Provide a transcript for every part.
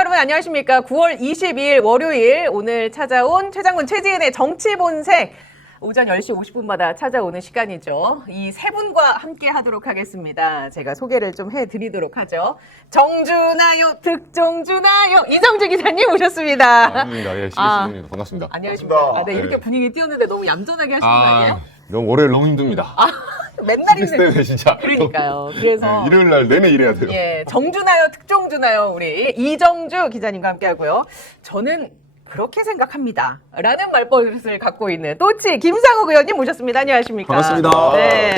여러분 안녕하십니까. 9월 22일 월요일 오늘 찾아온 최장군 최지은의 정치본색 오전 10시 50분마다 찾아오는 시간이죠. 이 세 분과 함께 하도록 하겠습니다. 제가 소개를 좀 해드리도록 하죠. 정주나요, 득정주나요, 이정주 기자님 오셨습니다. 반갑습니다. 예, 시기스입니다. 반갑습니다. 안녕하십니까. 네, 이렇게 분위기 띄웠는데 너무 얌전하게 하시는 거 아니에요? 너무 월요일 너무 힘듭니다. 맨날 시기스 힘든. 때문에 진짜. 그러니까요. 그래서 일요일 날 내내 일해야 돼요. 예, 정주나요, 특정주나요, 우리 이정주 기자님과 함께하고요. 저는 그렇게 생각합니다. 라는 말버릇을 갖고 있는 또치 김상욱 의원님 모셨습니다. 안녕하십니까? 반갑습니다. 네,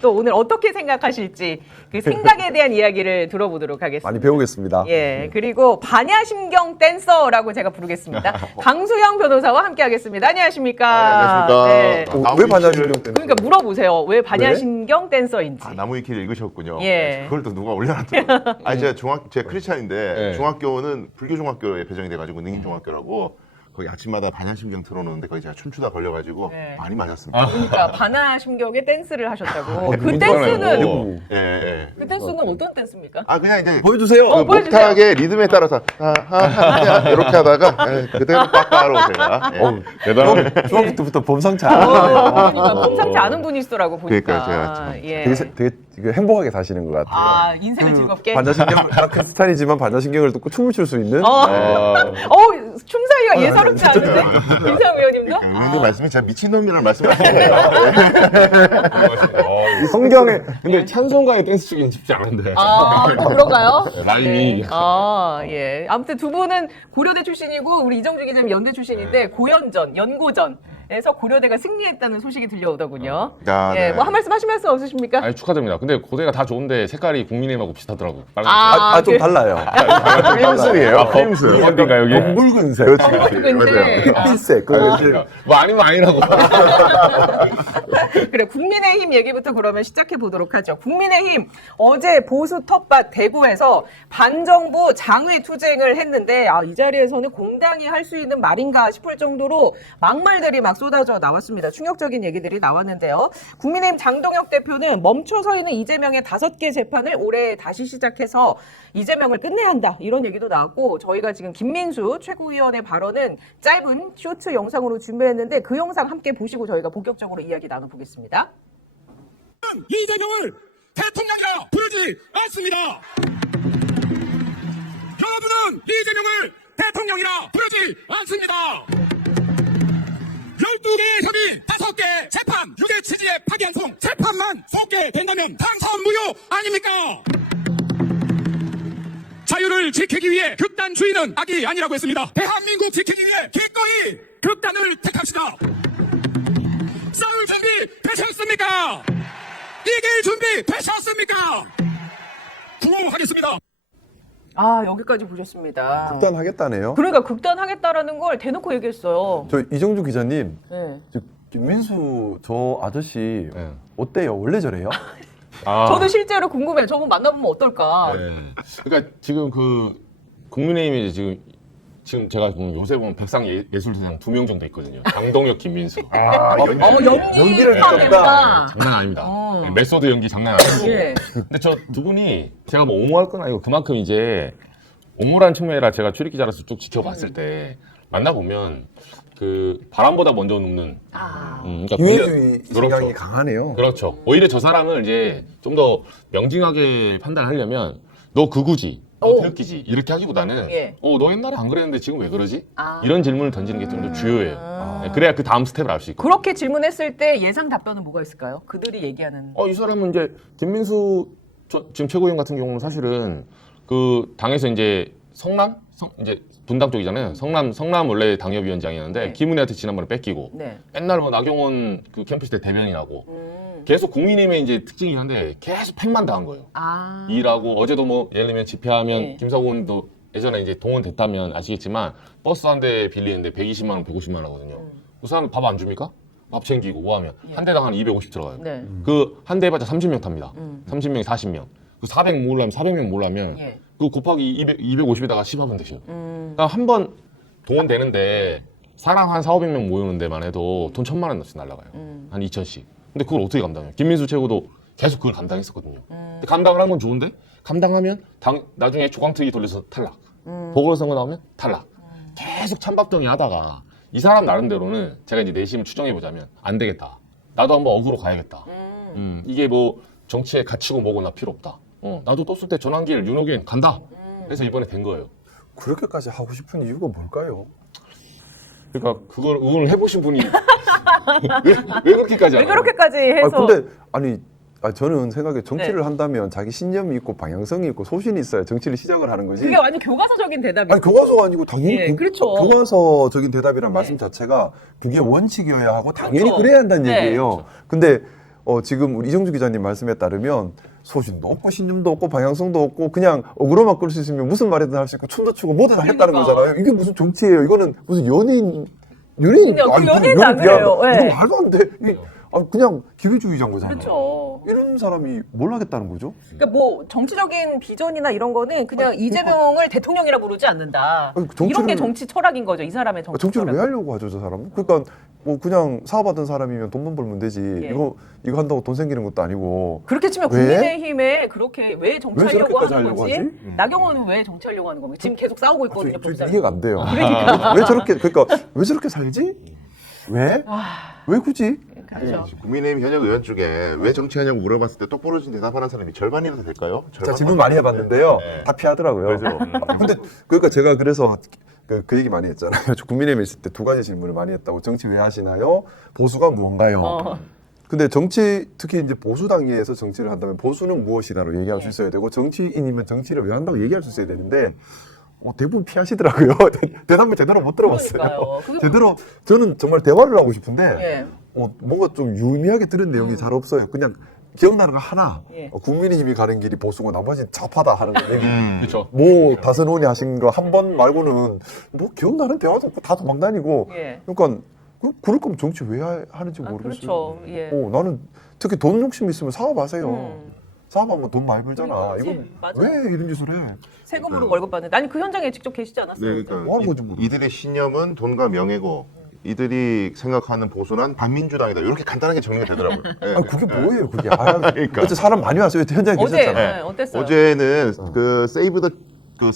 또 오늘 어떻게 생각하실지 그 생각에 대한 이야기를 들어보도록 하겠습니다. 많이 배우겠습니다. 예, 그리고 반야심경 댄서라고 제가 부르겠습니다. 강수영 변호사와 함께하겠습니다. 안녕하십니까? 네, 왜 반야심경 때문에? 그러니까 물어보세요. 왜 반야심경 댄서인지. 나무위키를 읽으셨군요. 예. 그걸 또 누가 올려놨더라고요. 제가 크리스찬인데 네. 중학교는 불교 중학교에 배정이 돼가지고 능인중학교라고 거기 아침마다 반야심경 틀어놓는데 거기 제가 춤추다 걸려가지고 네. 많이 맞았습니다. 그러니까 반야심경의 댄스를 하셨다고. 그 문과네요. 댄스는 예, 예. 그 댄스는 어떤 댄스입니까? 그냥 이제 보여주세요. 그 보여주세요. 목탁의 리듬에 따라서 이렇게 하다가 그대로 빡빡하러 제가. 예. 대단하네. 중학교부터 범상치 그러니까 범상치 않은 분이시더라고 보니까. 그러니까요, 제가 참 예. 되게 행복하게 사시는 것 같아요. 인생을 즐겁게. 반야심경 크리스찬이지만 반야심경을 듣고 춤을 출 수 있는. 춤 사이가 예사롭지 않은데? 김상 의원님도? 의원님 말씀이 제가 미친놈이라는 말씀을 하신 거예요. 성경에 근데 찬송가의 댄스 추기는 쉽지 않은데. 또 그런가요? 라임이. 예. 아무튼 두 분은 고려대 출신이고 우리 이정주 기자님 연대 출신인데 고연전, 연고전에서 고려대가 승리했다는 소식이 들려오더군요. 아, 예, 네. 뭐 한 말씀 하실 말씀 없으십니까? 아니, 축하드립니다. 근데 고대가 다 좋은데 색깔이 국민의힘하고 비슷하더라고. 빨간색. 좀 달라요. 크림슬이에요. 크림슬. 어딘가 여기? 붉은색. 근데 흰색. 뭐 아니면 아니라고. 그래, 국민의힘 얘기부터 그러면 시작해 보도록 하죠. 국민의힘 어제 보수 텃밭 대구에서 반정부 장외 투쟁을 했는데 이 자리에서는 공당이 할 수 있는 말인가 싶을 정도로 막말들이 막 쏟아져 나왔습니다. 충격적인 얘기들이 나왔는데요. 국민의힘 장동혁 대표는 멈춰서 있는 이재명의 5개 재판을 올해 다시 시작해서 이재명을 끝내야 한다. 이런 얘기도 나왔고 저희가 지금 김민수 최고위원의 발언은 짧은 쇼트 영상으로 준비했는데 그 영상 함께 보시고 저희가 본격적으로 이야기 나눠보겠습니다. 이재명을 대통령이라 부르지 않습니다. 여러분은 이재명을 대통령이라 부르지 않습니다. 12개의 협의, 5개 재판, 6의 취지의 파기환송, 재판만 쏟게 된다면 당선 무효 아닙니까? 자유를 지키기 위해 극단주의는 악이 아니라고 했습니다. 대한민국 지키기 위해 기꺼이 극단을 택합시다. 싸울 준비 되셨습니까? 이길 준비 되셨습니까? 구호하겠습니다. 여기까지 보셨습니다. 극단하겠다네요. 그러니까 극단하겠다라는 걸 대놓고 얘기했어요. 저 이정주 기자님, 네. 김민수 저 아저씨 네. 어때요? 원래 저래요? 저도 실제로 궁금해요. 저분 만나보면 어떨까? 네. 그러니까 지금 그 국민의힘에 이제 지금 제가 보면 요새 보면 백상 예술대상 2명 정도 있거든요. 강동혁, 김민수. 연기를 미쳤다. 장난 아닙니다. 메소드 연기 장난 아니고. 예. 근데 저 두 분이 제가 뭐 옹호할 건 아니고 그만큼 이제 옹호란 측면이라 제가 출입 기자로서 쭉 지켜봤을 때 만나보면 그 바람보다 먼저 눕는. 그러니까 기회주의 그렇죠. 성향이 강하네요. 그렇죠. 오히려 저 사람을 이제 좀 더 명징하게 판단하려면 너 극우지, 너 태극기지 이렇게 하기보다는 예. 너 옛날에 안 그랬는데 지금 왜 그러지? 이런 질문을 던지는 게 좀 더 주요해요. 네, 그래야 그 다음 스텝을 알 수 있고. 그렇게 질문했을 때 예상 답변은 뭐가 있을까요? 그들이 얘기하는. 이 사람은 이제 김민수 지금 최고위원 같은 경우는 사실은 그 당에서 이제 이제 분당 쪽이잖아요. 성남 원래 당협위원장이었는데 네. 김은혜한테 지난번에 뺏기고 네. 맨날 뭐 나경원 그 캠프스 때 대변인하고 계속 국민의힘의 이제 특징이 한데 계속 팩만 당한 거예요. 일하고 어제도 뭐 예를 들면 집회하면 네. 김사곤도 예전에 이제 동원됐다면 아시겠지만 버스 한 대 빌리는데 120만 원, 150만 원 하거든요. 그 사람 밥 안 줍니까? 밥 챙기고 뭐 하면 한 대당 한 250 들어가요. 네. 그 한 대 해봤자 30명 탑니다. 30명, 40명. 그 400 모으려면 400명 모으려면 예. 그 곱하기 250에다가 10하면 되셔. 그러니까 한 번 동원되는데 사람 한 4, 500명 모이는 데만 해도 돈 1,000만 원씩 날라가요. 한 2,000씩. 근데 그걸 어떻게 감당해요? 김민수 최고도 계속 그걸 감당했었거든요. 근데 감당을 한 건 좋은데 감당하면 나중에 조광특위 돌려서 탈락. 보궐선거 나오면 탈락. 계속 찬밥동이 하다가 이 사람 나름대로는 제가 이제 내심을 추정해 보자면 안 되겠다. 나도 한번 억으로 가야겠다. 이게 뭐 정치에 갇히고 뭐고 나 필요 없다. 나도 떴을 때 전환길 윤호경 간다. 그래서 이번에 된 거예요. 그렇게까지 하고 싶은 이유가 뭘까요? 그러니까 그걸 의논을 해보신 분이 왜 그렇게까지 왜 하나요? 그렇게까지 아 해서 근데 저는 생각에 정치를 네. 한다면 자기 신념이 있고 방향성이 있고 소신이 있어야 정치를 시작을 하는 거지. 그게 완전 교과서적인 대답이에요. 아니 교과서가 아니고 당연히 예, 그렇죠. 교과서적인 대답이란 말씀 자체가 그게 원칙이어야 하고 당연히 그렇죠. 그래야 한다는 네. 얘기예요. 근데 지금 우리 이정주 기자님 말씀에 따르면 소신도 없고 신념도 없고 방향성도 없고 그냥 억으로만 끌 수 있으면 무슨 말이든 할 수 있고 춤도 추고 뭐든 하겠다는 그러니까. 거잖아요. 이게 무슨 정치예요? 이거는 무슨 연예인 그냥 그 연예인도 안 그래요. 이건 네. 말도 안 돼. 그냥 기회주의자인 거잖아. 그렇죠. 이런 사람이 뭘 하겠다는 거죠? 그러니까 뭐 정치적인 비전이나 이런 거는 그냥 이재명을 대통령이라 부르지 않는다. 아니, 정치를- 이런 게 정치 철학인 거죠. 이 사람의 정치 정치를 철학. 왜 하려고 하죠, 저 사람은? 그러니까 뭐 그냥 사업하던 사람이면 돈만 벌면 되지. 예. 이거 한다고 돈 생기는 것도 아니고. 그렇게 치면 왜? 국민의힘에 그렇게 왜 정치하려고 저렇게까지 하는 하려고 거지? 하지? 나경원은 왜 정치하려고 하는 겁니까? 지금 계속 싸우고 있거든요. 저 본사에서. 이해가 안 돼요. 왜 저렇게 왜 저렇게 살지? 왜? 왜 굳이? 그렇죠. 국민의힘 현역 의원 중에 왜 정치하냐고 물어봤을 때 똑부러진 대답하는 사람이 절반이라도 될까요? 자, 질문 많이 해봤는데요. 네. 다 피하더라고요. 그죠. 근데 그러니까 제가 그래서 그 얘기 많이 했잖아요. 저 국민의힘에 있을 때 두 가지 질문을 많이 했다고. 정치 왜 하시나요? 보수가 무언가요? 근데 정치 특히 이제 보수 당에서 정치를 한다면 보수는 무엇이다로 얘기할 수 있어야 되고 정치인이면 정치를 왜 한다고 얘기할 수 있어야 되는데 대부분 피하시더라고요. 대답을 제대로 못 들어봤어요. 그러니까요. 그게 제대로 저는 정말 대화를 하고 싶은데 예. 뭔가 좀 유의미하게 들은 내용이 잘 없어요. 그냥 기억나는 거 하나. 예. 국민의힘이 가는 길이 보수고 나머지는 좌파다 하는 거 얘기. 그렇죠. 뭐 다선 의원이 하신 거 한 번 말고는 뭐 기억나는 대화도 없고 다 도망다니고. 예. 그러니까 그럴 거면 정치 왜 하는지 모르겠어요. 그렇죠. 예. 나는 특히 돈 욕심 있으면 사업하세요. 사업하면 돈 많이 벌잖아. 그렇지. 이건 맞아. 왜 이런 짓을 해? 세금으로 월급 받는. 아니 그 현장에 직접 계시지 않았어요? 네, 그러니까 뭐 하는 건지 모르겠어요. 이들의 신념은 돈과 명예고 이들이 생각하는 보수는 반민주당이다. 이렇게 간단하게 정리가 되더라고요. 네. 그게 뭐예요, 그게? 그러니까. 어째 사람 많이 왔어요. 현장에 어제 계셨잖아요. 네, 어땠어요? 어제는 그 세이브 더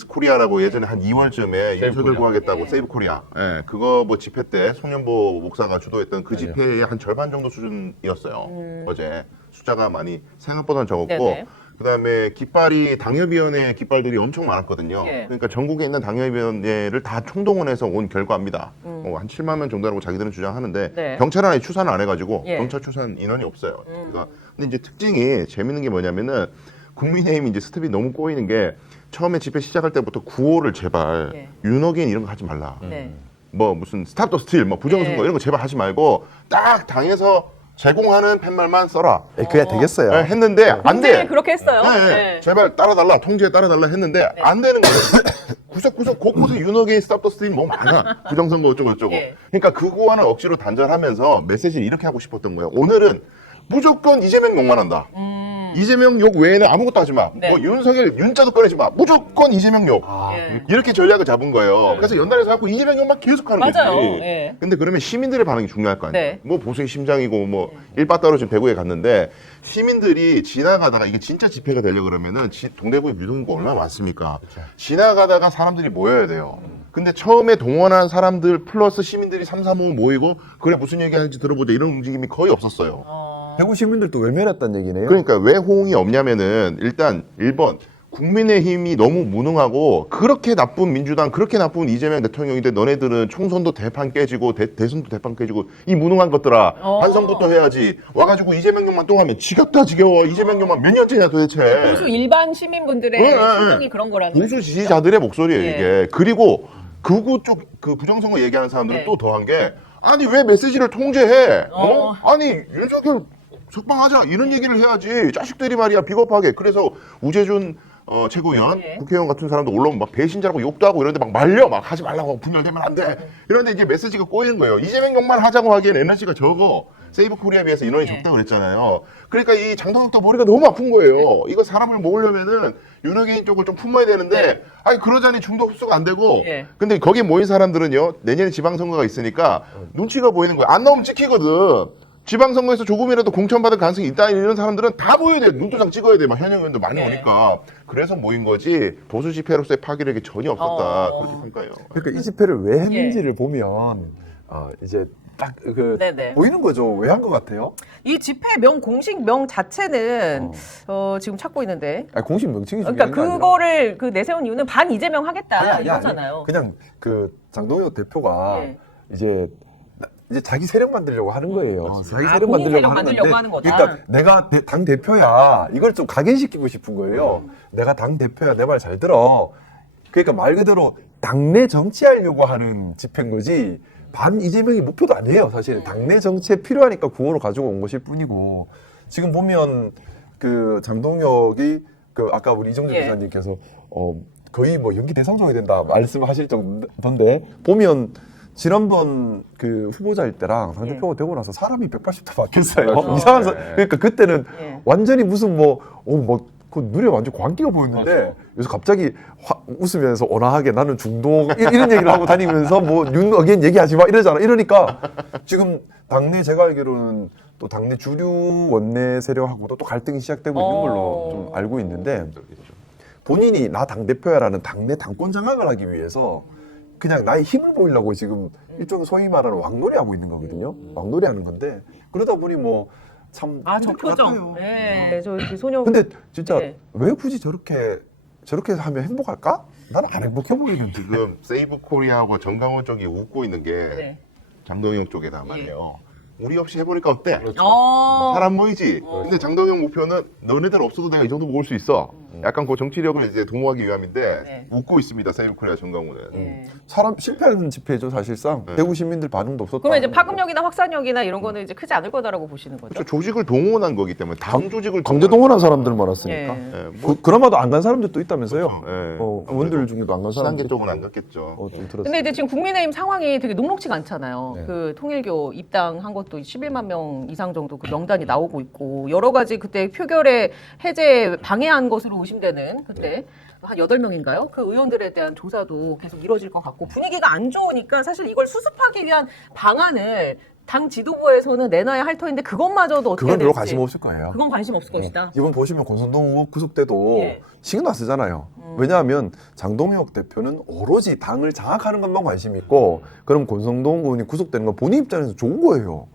코리아라고 예전에 한 2월쯤에 윤석열 코리아. 구하겠다고 예. 세이브 코리아. 예, 그거 뭐 집회 때 송년보 목사가 주도했던 그 집회의 한 절반 정도 수준이었어요. 어제 숫자가 많이 생각보다는 적었고. 네네. 그다음에 깃발이 당협위원회 깃발들이 엄청 많았거든요. 예. 그러니까 전국에 있는 당협위원회를 다 총동원해서 온 결과입니다. 한 7만 명 정도라고 자기들은 주장하는데 네. 경찰안에 추산을 안 해가지고 예. 경찰 추산 인원이 없어요. 그러니까 근데 이제 특징이 재밌는 게 뭐냐면은 국민의힘이 이제 스텝이 너무 꼬이는 게 처음에 집회 시작할 때부터 구호를 제발 예. 윤호긴 이런 거 하지 말라. 네. 뭐 무슨 스탑 더 스틸, 뭐 부정선거 예. 이런 거 제발 하지 말고 딱 당에서 제공하는 팻말만 써라. 그래야 되겠어요. 네, 했는데 안 돼. 굉장히 그렇게 했어요. 네, 네. 제발 따라달라, 통제에 따라달라 했는데 안 되는 거예요. 구석구석 곳곳에 윤호개인 스탑 더 스틸 너무 많아. 부정선거 어쩌고. 예. 그러니까 그거와는 억지로 단절하면서 메시지를 이렇게 하고 싶었던 거예요. 오늘은 무조건 이재명 욕만 한다. 이재명 욕 외에는 아무것도 하지 마. 네. 뭐 윤석열 윤자도 꺼내지 마. 무조건 이재명 욕. 예. 이렇게 전략을 잡은 거예요. 그래서 연달아서 자꾸 이재명 욕만 계속하는 맞아요. 거지. 예. 근데 그러면 시민들의 반응이 중요할 거 아니에요. 네. 뭐 보수의 심장이고 뭐 일바 떨어진 배구에 갔는데 시민들이 지나가다가 이게 진짜 집회가 되려 그러면은 동대구에 유동인구 얼마나 많습니까? 지나가다가 사람들이 모여야 돼요. 근데 처음에 동원한 사람들 플러스 시민들이 3, 4, 5 모이고 그래 무슨 얘기하는지 들어보자 이런 움직임이 거의 없었어요. 대구 시민들도 외면했다는 얘기네요. 그러니까 왜 호응이 없냐면은 일단 1번 국민의힘이 너무 무능하고 그렇게 나쁜 민주당 그렇게 나쁜 이재명 대통령인데 너네들은 총선도 대판 깨지고 대선도 대판 깨지고 이 무능한 것들아 반성부터 해야지 와가지고 이재명용만 또 하면 지겹다 지겨워 이재명용만 몇 년째냐 도대체 보수 일반 시민분들의 네, 네, 심정이 네. 그런 거라는 보수 지지자들의 목소리예요 예. 이게 그리고 극우 쪽 그 부정선거 얘기하는 사람들은 네. 또 더한 게 아니 왜 메시지를 통제해 아니 윤석열 석방하자 이런 얘기를 해야지 자식들이 말이야 비겁하게 그래서 우재준 최고위원 네. 국회의원 같은 사람도 올라오면 막 배신자라고 욕도 하고 이런데 막 말려 막 하지 말라고 분열되면 안 돼 이런데 이제 메시지가 꼬이는 거예요 이재명 욕만 하자고 하기엔 에너지가 적어 세이브 코리아에 비해서 인원이 적다고 그랬잖아요 그러니까 이 장동혁도 머리가 너무 아픈 거예요 이거 사람을 모으려면은 윤호개인 쪽을 좀 품어야 되는데 아니 그러자니 중도 흡수가 안 되고 예. 근데 거기 모인 사람들은요 내년에 지방선거가 있으니까 눈치가 보이는 거예요 안 나오면 찍히거든 지방선거에서 조금이라도 공천받을 가능성이 있다 이런 사람들은 다 모여야 돼. 눈도장 찍어야 돼. 막 현역 의원도 많이 네. 오니까. 그래서 모인 거지 보수 집회로서의 파괴력이 전혀 없었다. 그렇게 평가해요. 그러니까 이 집회를 왜 했는지를 보면 이제 딱 네네. 보이는 거죠. 왜 한 것 같아요? 이 집회명 공식 명 자체는 지금 찾고 있는데. 아니, 공식 명칭이 중요한 그러니까 게 아니라 그거를 그 내세운 이유는 반 이재명 하겠다 아니, 이거잖아요. 그냥 그 장동혁 대표가 네. 이제 자기 세력 만들려고 하는 거예요. 자기 아, 세력 본인 세력 만들려고 만들려고 하는데 하는 거다. 그러니까 내가 당 대표야 이걸 좀 각인시키고 싶은 거예요. 내가 당 대표야 내 말 잘 들어. 그러니까 말 그대로 당내 정치하려고 하는 집회인 거지 반 이재명이 목표도 아니에요. 사실 당내 정치에 필요하니까 구호로 가지고 온 것일 뿐이고 지금 보면 그 장동혁이 그 아까 우리 이정재 예. 기자님께서 거의 뭐 연기 대상종이 된다 말씀하실 정도인데 보면 지난번 그 후보자일 때랑 당대표가 되고 나서 사람이 180도 바뀌었어요. 이상한 그러니까 그때는 예. 완전히 무슨 그 눈에 완전 광기가 보였는데 요새 갑자기 웃으면서 온화하게 나는 중도 이런 얘기를 하고 다니면서 뭐 윤어겐 얘기하지 마 이러잖아. 이러니까 지금 당내 제가 알기로는 또 당내 주류 원내 세력하고도 또 갈등이 시작되고 있는 걸로 좀 알고 있는데 본인이 나 당대표야라는 당내 당권 장악을 하기 위해서 그냥 나의 힘을 보이려고 지금 일종의 소위 말하는 왕놀이하고 있는 거거든요. 왕놀이하는 건데 그러다 보니 뭐 참 저 힘들 것 표정. 같아요. 네, 저 이렇게 소녀. 근데 진짜 네. 왜 굳이 저렇게 하면 행복할까? 나는 안 행복해 보이는데. 지금 세이브 코리아하고 정강원 쪽이 웃고 있는 게 네. 장동영 쪽에다 말이에요. 우리 없이 해보니까 어때? 사람 모이지. 근데 장동영 목표는 너네들 없어도 내가 이 정도 모을 수 있어. 약간 그 정치력을 이제 도모하기 위함인데 네. 웃고 있습니다. 세이브 코리아 정강원은. 네. 사람 실패하는 집회죠 사실상. 대구 시민들 반응도 없었다. 그러면 이제 파급력이나 확산력이나 이런 거는 이제 크지 않을 거다라고 보시는 거죠. 그렇죠. 조직을 동원한 거기 때문에 당 조직을 강제 동원한 사람들 많았으니까. 예. 예, 뭐 그나마도 안 간 사람들도 있다면서요. 예. 의원들 중에도 안 간 친한계 사람들. 쪽은 안 갔겠죠. 좀 들었어요. 근데 이제 지금 국민의힘 상황이 되게 녹록지가 않잖아요. 네. 그 통일교 입당한 것도 11만 명 이상 정도 그 명단이 나오고 있고 여러 가지 그때 표결에 해제 방해한 것으로 의심되는 그때 한 8명인가요? 그 의원들에 대한 조사도 계속 이루어질 것 같고 분위기가 안 좋으니까 사실 이걸 수습하기 위한 방안을 당 지도부에서는 내놔야 할 터인데 그것마저도 어떻게 그건 별로 될지 관심 없을 거예요. 그건 관심 없을 것이다. 이번 보시면 권선동 의원 구속 때도 예. 신경 안 쓰잖아요. 왜냐하면 장동혁 대표는 오로지 당을 장악하는 것만 관심이 있고 그럼 권선동 의원이 구속되는 건 본인 입장에서 좋은 거예요.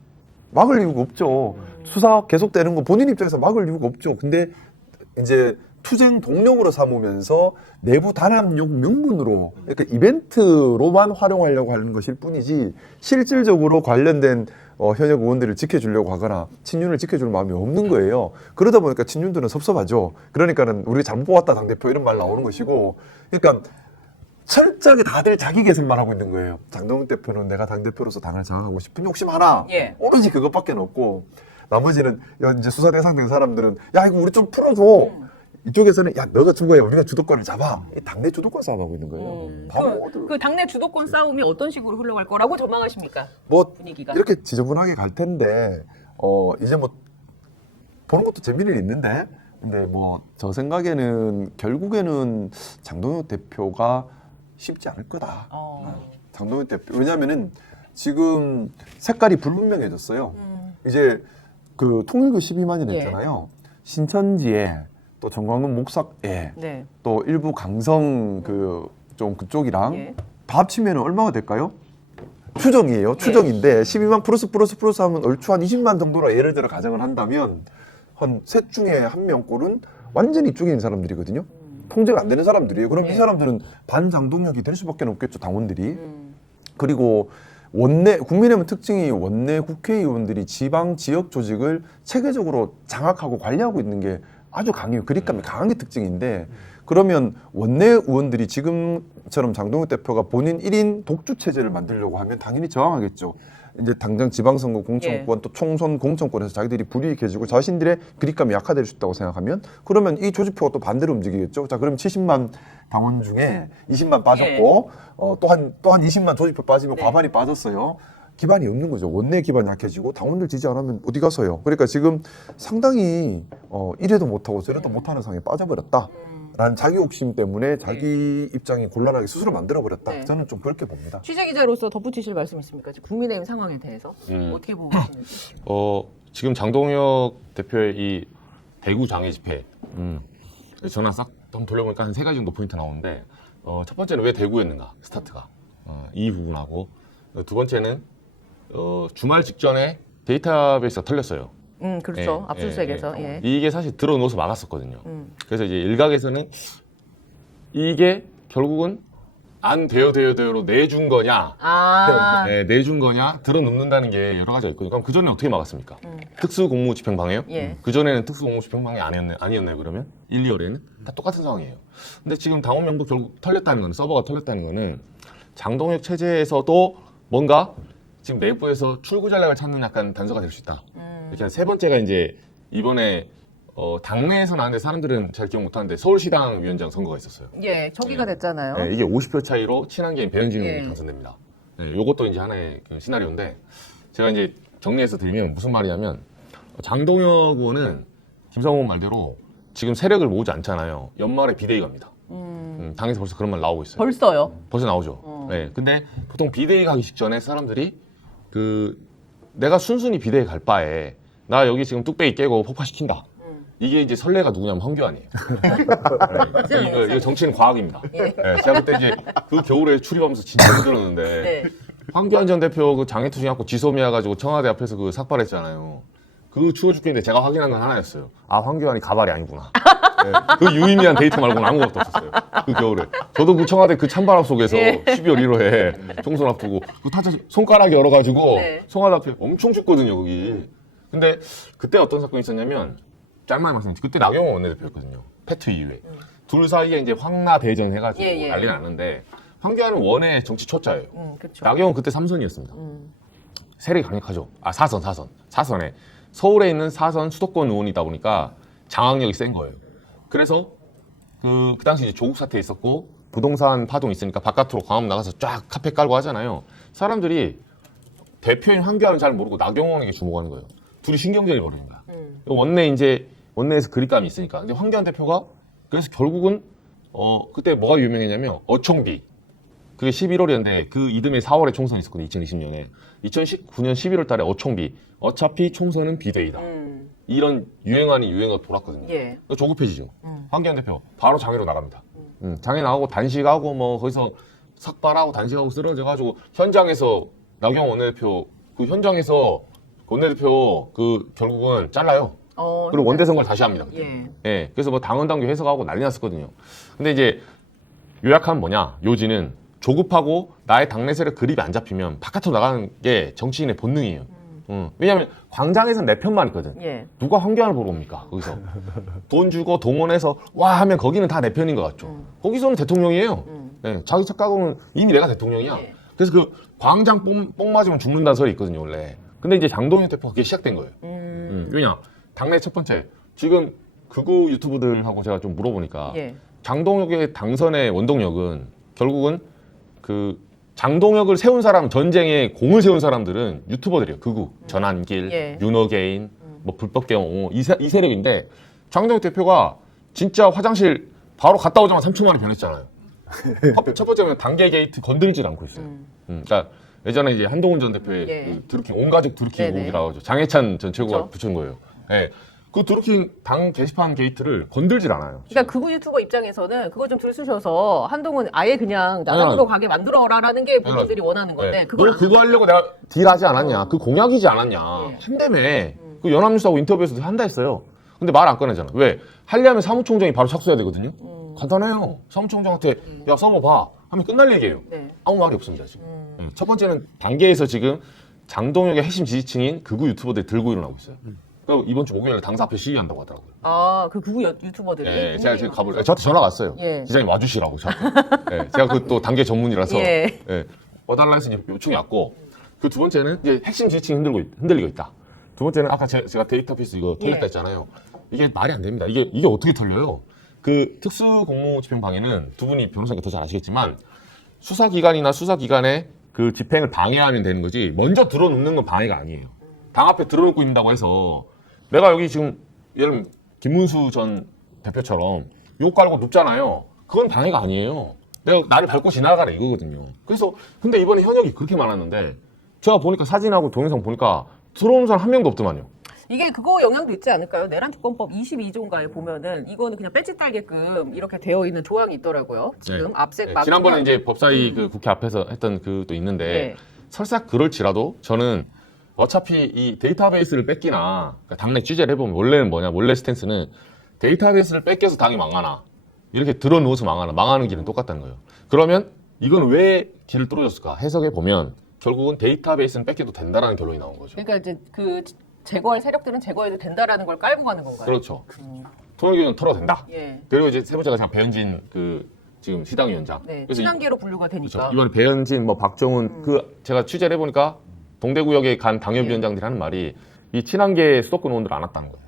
막을 이유가 없죠. 수사 계속되는 거 본인 입장에서 막을 이유가 없죠. 근데 이제 투쟁 동력으로 삼으면서 내부 단합력 명분으로 그러니까 이벤트로만 활용하려고 하는 것일 뿐이지 실질적으로 관련된 현역 의원들을 지켜주려고 하거나 친윤을 지켜줄 마음이 없는 거예요. 그러다 보니까 친윤들은 섭섭하죠. 그러니까는 우리가 잘못 뽑았다 당대표 이런 말 나오는 것이고 그러니까 철저하게 다들 자기 개선만 하고 있는 거예요. 장동훈 대표는 내가 당대표로서 당을 장악하고 싶은 욕심 하나 예. 오로지 그것밖에 없고 나머지는 이제 수사 대상된 사람들은 야 이거 우리 좀 풀어줘. 이쪽에서는 야 너가 준 거야 우리가 주도권을 잡아. 이 당내 주도권 싸움하고 있는 거예요. 바보들. 그 당내 주도권 싸움이 어떤 식으로 흘러갈 거라고 전망하십니까? 뭐 분위기가. 이렇게 지저분하게 갈 텐데 이제 뭐 보는 것도 재미는 있는데 근데 뭐 저 생각에는 결국에는 장동혁 대표가 쉽지 않을 거다. 장동혁 대표 왜냐면은 지금 색깔이 불분명해졌어요. 이제 그 통일교 12만이 됐잖아요. 신천지에 또 정광훈 목사에 네. 또 일부 강성 그 좀 그쪽이랑 예. 다 합치면 얼마가 될까요? 추정이에요. 추정인데 12만 플러스 하면 얼추 한 20만 정도로 예를 들어 가정을 한다면 한 셋 중에 한 명꼴은 완전히 이쪽에 있는 사람들이거든요. 통제가 안 되는 사람들이에요. 그럼 이 사람들은 반장동력이 될 수밖에 없겠죠. 당원들이. 그리고 원내 국민의힘 특징이 원내 국회의원들이 지방 지역 조직을 체계적으로 장악하고 관리하고 있는 게 아주 강해요. 그립감이 강한 게 특징인데 그러면 원내 의원들이 지금처럼 장동혁 대표가 본인 1인 독주 체제를 만들려고 하면 당연히 저항하겠죠. 이제 당장 지방선거 공천권 또 총선 공천권에서 자기들이 불이익해지고 자신들의 그립감이 약화될 수 있다고 생각하면 그러면 이 조직표가 또 반대로 움직이겠죠. 자 그럼 70만 당원 중에 20만 빠졌고 또 한 20만 조직표 빠지면 과반이 빠졌어요. 기반이 없는 거죠. 원내 기반이 약해지고 당원들 지지 안 하면 어디 가서요. 그러니까 지금 상당히 이래도 못하고 저래도 못하는 상황에 빠져버렸다. 라는 자기 욕심 때문에 자기 입장이 곤란하게 스스로 만들어버렸다. 네. 저는 좀 그렇게 봅니다. 취재기자로서 덧붙이실 말씀 있습니까? 지금 국민의힘 상황에 대해서 어떻게 보고 계시는지. 지금 장동혁 대표의 이 대구 장애 집회, 전화 싹 한번 돌려보니까 한 3가지 정도 포인트 나오는데, 첫 번째는 왜 대구였는가, 스타트가. 이 부분하고, 두 번째는, 주말 직전에 데이터베이스가 털렸어요. 그렇죠. 예, 압수수색에서. 예, 예. 예. 이게 사실 들어놓아서 막았었거든요. 그래서 이제 일각에서는 이게 결국은 안 되어로 내준 거냐, 아, 내준 거냐, 들어놓는다는 게 여러 가지가 있거든요. 그럼 그 전에 어떻게 막았습니까? 특수공무집행방해요? 예. 그 전에는 특수공무집행방해 아니었나요, 그러면? 1, 2월에는? 다 똑같은 상황이에요. 근데 지금 당원명부 결국 털렸다는 거는, 서버가 털렸다는 거는 장동혁 체제에서도 뭔가 지금 내부에서 출구 전략을 찾는 약간 단서가 될 수 있다. 이렇게 세 번째가 이제 이번에 당내에서 나왔는데 사람들은 잘 기억 못하는데 서울시당 위원장 선거가 있었어요. 예, 저기가 됐잖아요. 네, 이게 50표 차이로 친한계인 배현진 의원이 예. 당선됩니다. 네, 요것도 이제 하나의 그 시나리오인데 제가 이제 정리해서 드리면 무슨 말이냐면 장동혁 의원은 김성훈 말대로 지금 세력을 모으지 않잖아요. 연말에 비대위 갑니다. 당에서 벌써 그런 말 나오고 있어요. 벌써요. 벌써 나오죠. 네, 근데 보통 비대위 가기 직전에 사람들이 내가 순순히 비대위 갈 바에 나 여기 지금 뚝배기 깨고 폭파시킨다. 이게 이제 선례가 누구냐면 황교안이에요. 네, 이거 정치는 과학입니다. 네, 제가 그때 이제 그 겨울에 출입하면서 진짜 힘들었는데 네. 황교안 전 대표 그 장애투쟁하고 지소미아 가지고 청와대 앞에서 그 삭발했잖아요. 그 추워 죽겠는데 제가 확인한 건 하나였어요. 아, 황교안이 가발이 아니구나. 네, 그 유의미한 데이터 말고는 아무것도 없었어요. 그 겨울에. 저도 그 청와대 그 찬바람 속에서 예. 12월 1호에 총선 앞두고 그 타자 손가락이 열어가지고 네. 청와대 앞에 엄청 춥거든요, 거기. 근데 그때 어떤 사건이 있었냐면 짤막하게 말씀드리면 그때 나경원 원내대표였거든요. 패트 이후에. 둘 사이에 이제 황나대전 해가지고 예, 예. 난리가 났는데 황교안은 원의 정치 초짜예요. 그렇죠. 나경원 그때 3선이었습니다. 세력이 강력하죠. 아, 4선에. 서울에 있는 4선 수도권 의원이다 보니까 장악력이 센 거예요. 그래서 그 당시 이제 조국 사태 있었고 부동산 파동 있으니까 바깥으로 광화문 나가서 쫙 카페 깔고 하잖아요. 사람들이 대표인 황교안은 잘 모르고 나경원에게 주목하는 거예요. 둘이 신경전이 벌어진다. 원내에서 그립감이 있으니까. 근데 황교안 대표가 그래서 결국은 그때 뭐가 유명했냐면 어총비. 그게 11월이었는데 그 이듬해 4월에 총선이 있었거든요. 2020년에. 2019년 11월 달에 어총비. 어차피 총선은 비대위다. 이런 유행어가 돌았거든요. 예. 조급해지죠. 황교안 대표 바로 장애로 나갑니다. 장애 나가고 단식하고 뭐 거기서 삭발하고 단식하고 쓰러져가지고 현장에서 나경원 원내대표 그 현장에서 원내대표 그 결국은 잘라요. 그리고 원대 선거를 다시 합니다. 그때. 예. 예. 그래서 뭐 당원 당규 해석하고 난리 났었거든요. 근데 이제 요약하면 뭐냐? 요지는 조급하고 나의 당내 세력 그립이 안 잡히면 바깥으로 나가는 게 정치인의 본능이에요. 왜냐하면 광장에서는 내 편만 있거든. 예. 누가 황교안을 보러 옵니까? 거기서 돈 주고 동원해서 와 하면 거기는 다 내 편인 것 같죠. 거기서는 대통령이에요. 네, 자기 착각으로는 이미 내가 대통령이야. 예. 그래서 그 광장 뽕 맞으면 죽는다는 설이 있거든요, 원래. 근데 이제 장동혁 대표가 그게 시작된 거예요. 왜냐? 당내 첫 번째 지금 극우 유튜브들하고 제가 좀 물어보니까 예. 장동혁의 당선의 원동력은 결국은 그 장동혁을 세운 사람, 전쟁에 공을 세운 사람들은 유튜버들이에요. 극우, 전한길, 예. 윤어게인, 뭐 불법개옹 이 세력인데 장동혁 대표가 진짜 화장실 바로 갔다 오자마자 3초 만에 변했잖아요. 첫 번째는 단계 게이트 건드리질 않고 있어요. 그러니까 예전에 이제 한동훈 전 대표의 예. 그 드루킹 온가족 드루킹 네네. 의혹이라고 하죠. 장해찬 전 최고가 그렇죠. 붙인 거예요. 네. 그 드루킹 당 게시판 게이트를 건들질 않아요. 그러니까 극우 유튜버 입장에서는 그거 좀 들으셔서 한동훈 아예 그냥 나락으로 가게 만들어라라는 게 본인들이 원하는 건데 네. 그걸 너 그거 하려고 내가 딜하지 않았냐? 그 공약이지 않았냐? 예. 한다며. 그 연합뉴스하고 인터뷰에서도 한다 했어요. 근데 말 안 꺼내잖아. 왜? 하려면 사무총장이 바로 착수해야 되거든요. 간단해요. 사무총장한테 야 써봐봐 하면 끝날 얘기예요. 네. 아무 말이 없습니다 지금. 첫 번째는 단계에서 지금 장동혁의 핵심 지지층인 극우 유튜버들이 들고 일어나고 있어요. 그러니까 이번 주 목요일에 당사 앞에 시위한다고 하더라고요. 아, 그 극우 유튜버들이 네, 제가 지금 가볼래요. 저한테 전화가 왔어요. 예. 기자님 와주시라고. 네, 제가 그 또 단계 전문이라서 예. 와달라 해서 요청이 왔고 그 두 번째는 이제 핵심 지지층이 흔들리고 있다. 두 번째는 아까 제가 데이터베이스 이거 털렸다 예. 했잖아요. 이게 말이 안 됩니다. 이게 어떻게 털려요? 그 특수공무집행방해는 두 분이 변호사니까 더 잘 아시겠지만 수사기관이나 수사기관의 그 집행을 방해하면 되는 거지 먼저 들어놓는 건 방해가 아니에요. 당 앞에 들어놓고 있다고 해서 내가 여기 지금 예를 들면 김문수 전 대표처럼 욕 깔고 눕잖아요. 그건 방해가 아니에요. 내가 나를 밟고 지나가라 이거거든요. 그래서 근데 이번에 현역이 그렇게 많았는데 제가 보니까 사진하고 동영상 보니까 들어오는 사람 한 명도 없더만요. 이게 그거 영향도 있지 않을까요? 내란특검법 22조인가에 보면은 이거는 그냥 배지 딸게끔 이렇게 되어 있는 조항이 있더라고요. 지금 앞색 네, 막 지난번에 이제 법사위 그 국회 앞에서 했던 그도 있는데 네. 설사 그럴지라도 저는 어차피 이 데이터베이스를 뺏기나 그러니까 당내 취재를 해보면 원래는 뭐냐 원래 스탠스는 데이터베이스를 뺏겨서 당이 망하나 이렇게 들어누워서 망하나 망하는 길은 똑같다는 거예요. 그러면 이건 왜 길을 뚫어줬을까 해석해 보면 결국은 데이터베이스는 뺏겨도 된다라는 결론이 나온 거죠. 그러니까 이제 그 제거할 세력들은 제거해도 된다라는 걸 깔고 가는 건가요? 그렇죠. 통일교는 털어도 된다. 예. 그리고 이제 세 번째가 그냥 배현진 그 지금 시당위원장. 네. 그래서 친한계로 분류가 되니까. 그렇죠. 이번에 배현진, 뭐 박정훈 그 제가 취재를 해보니까 동대구역에 간 당협위원장들이 하는 말이 이 친한계 수도권 의원들 안 왔다는 거예요.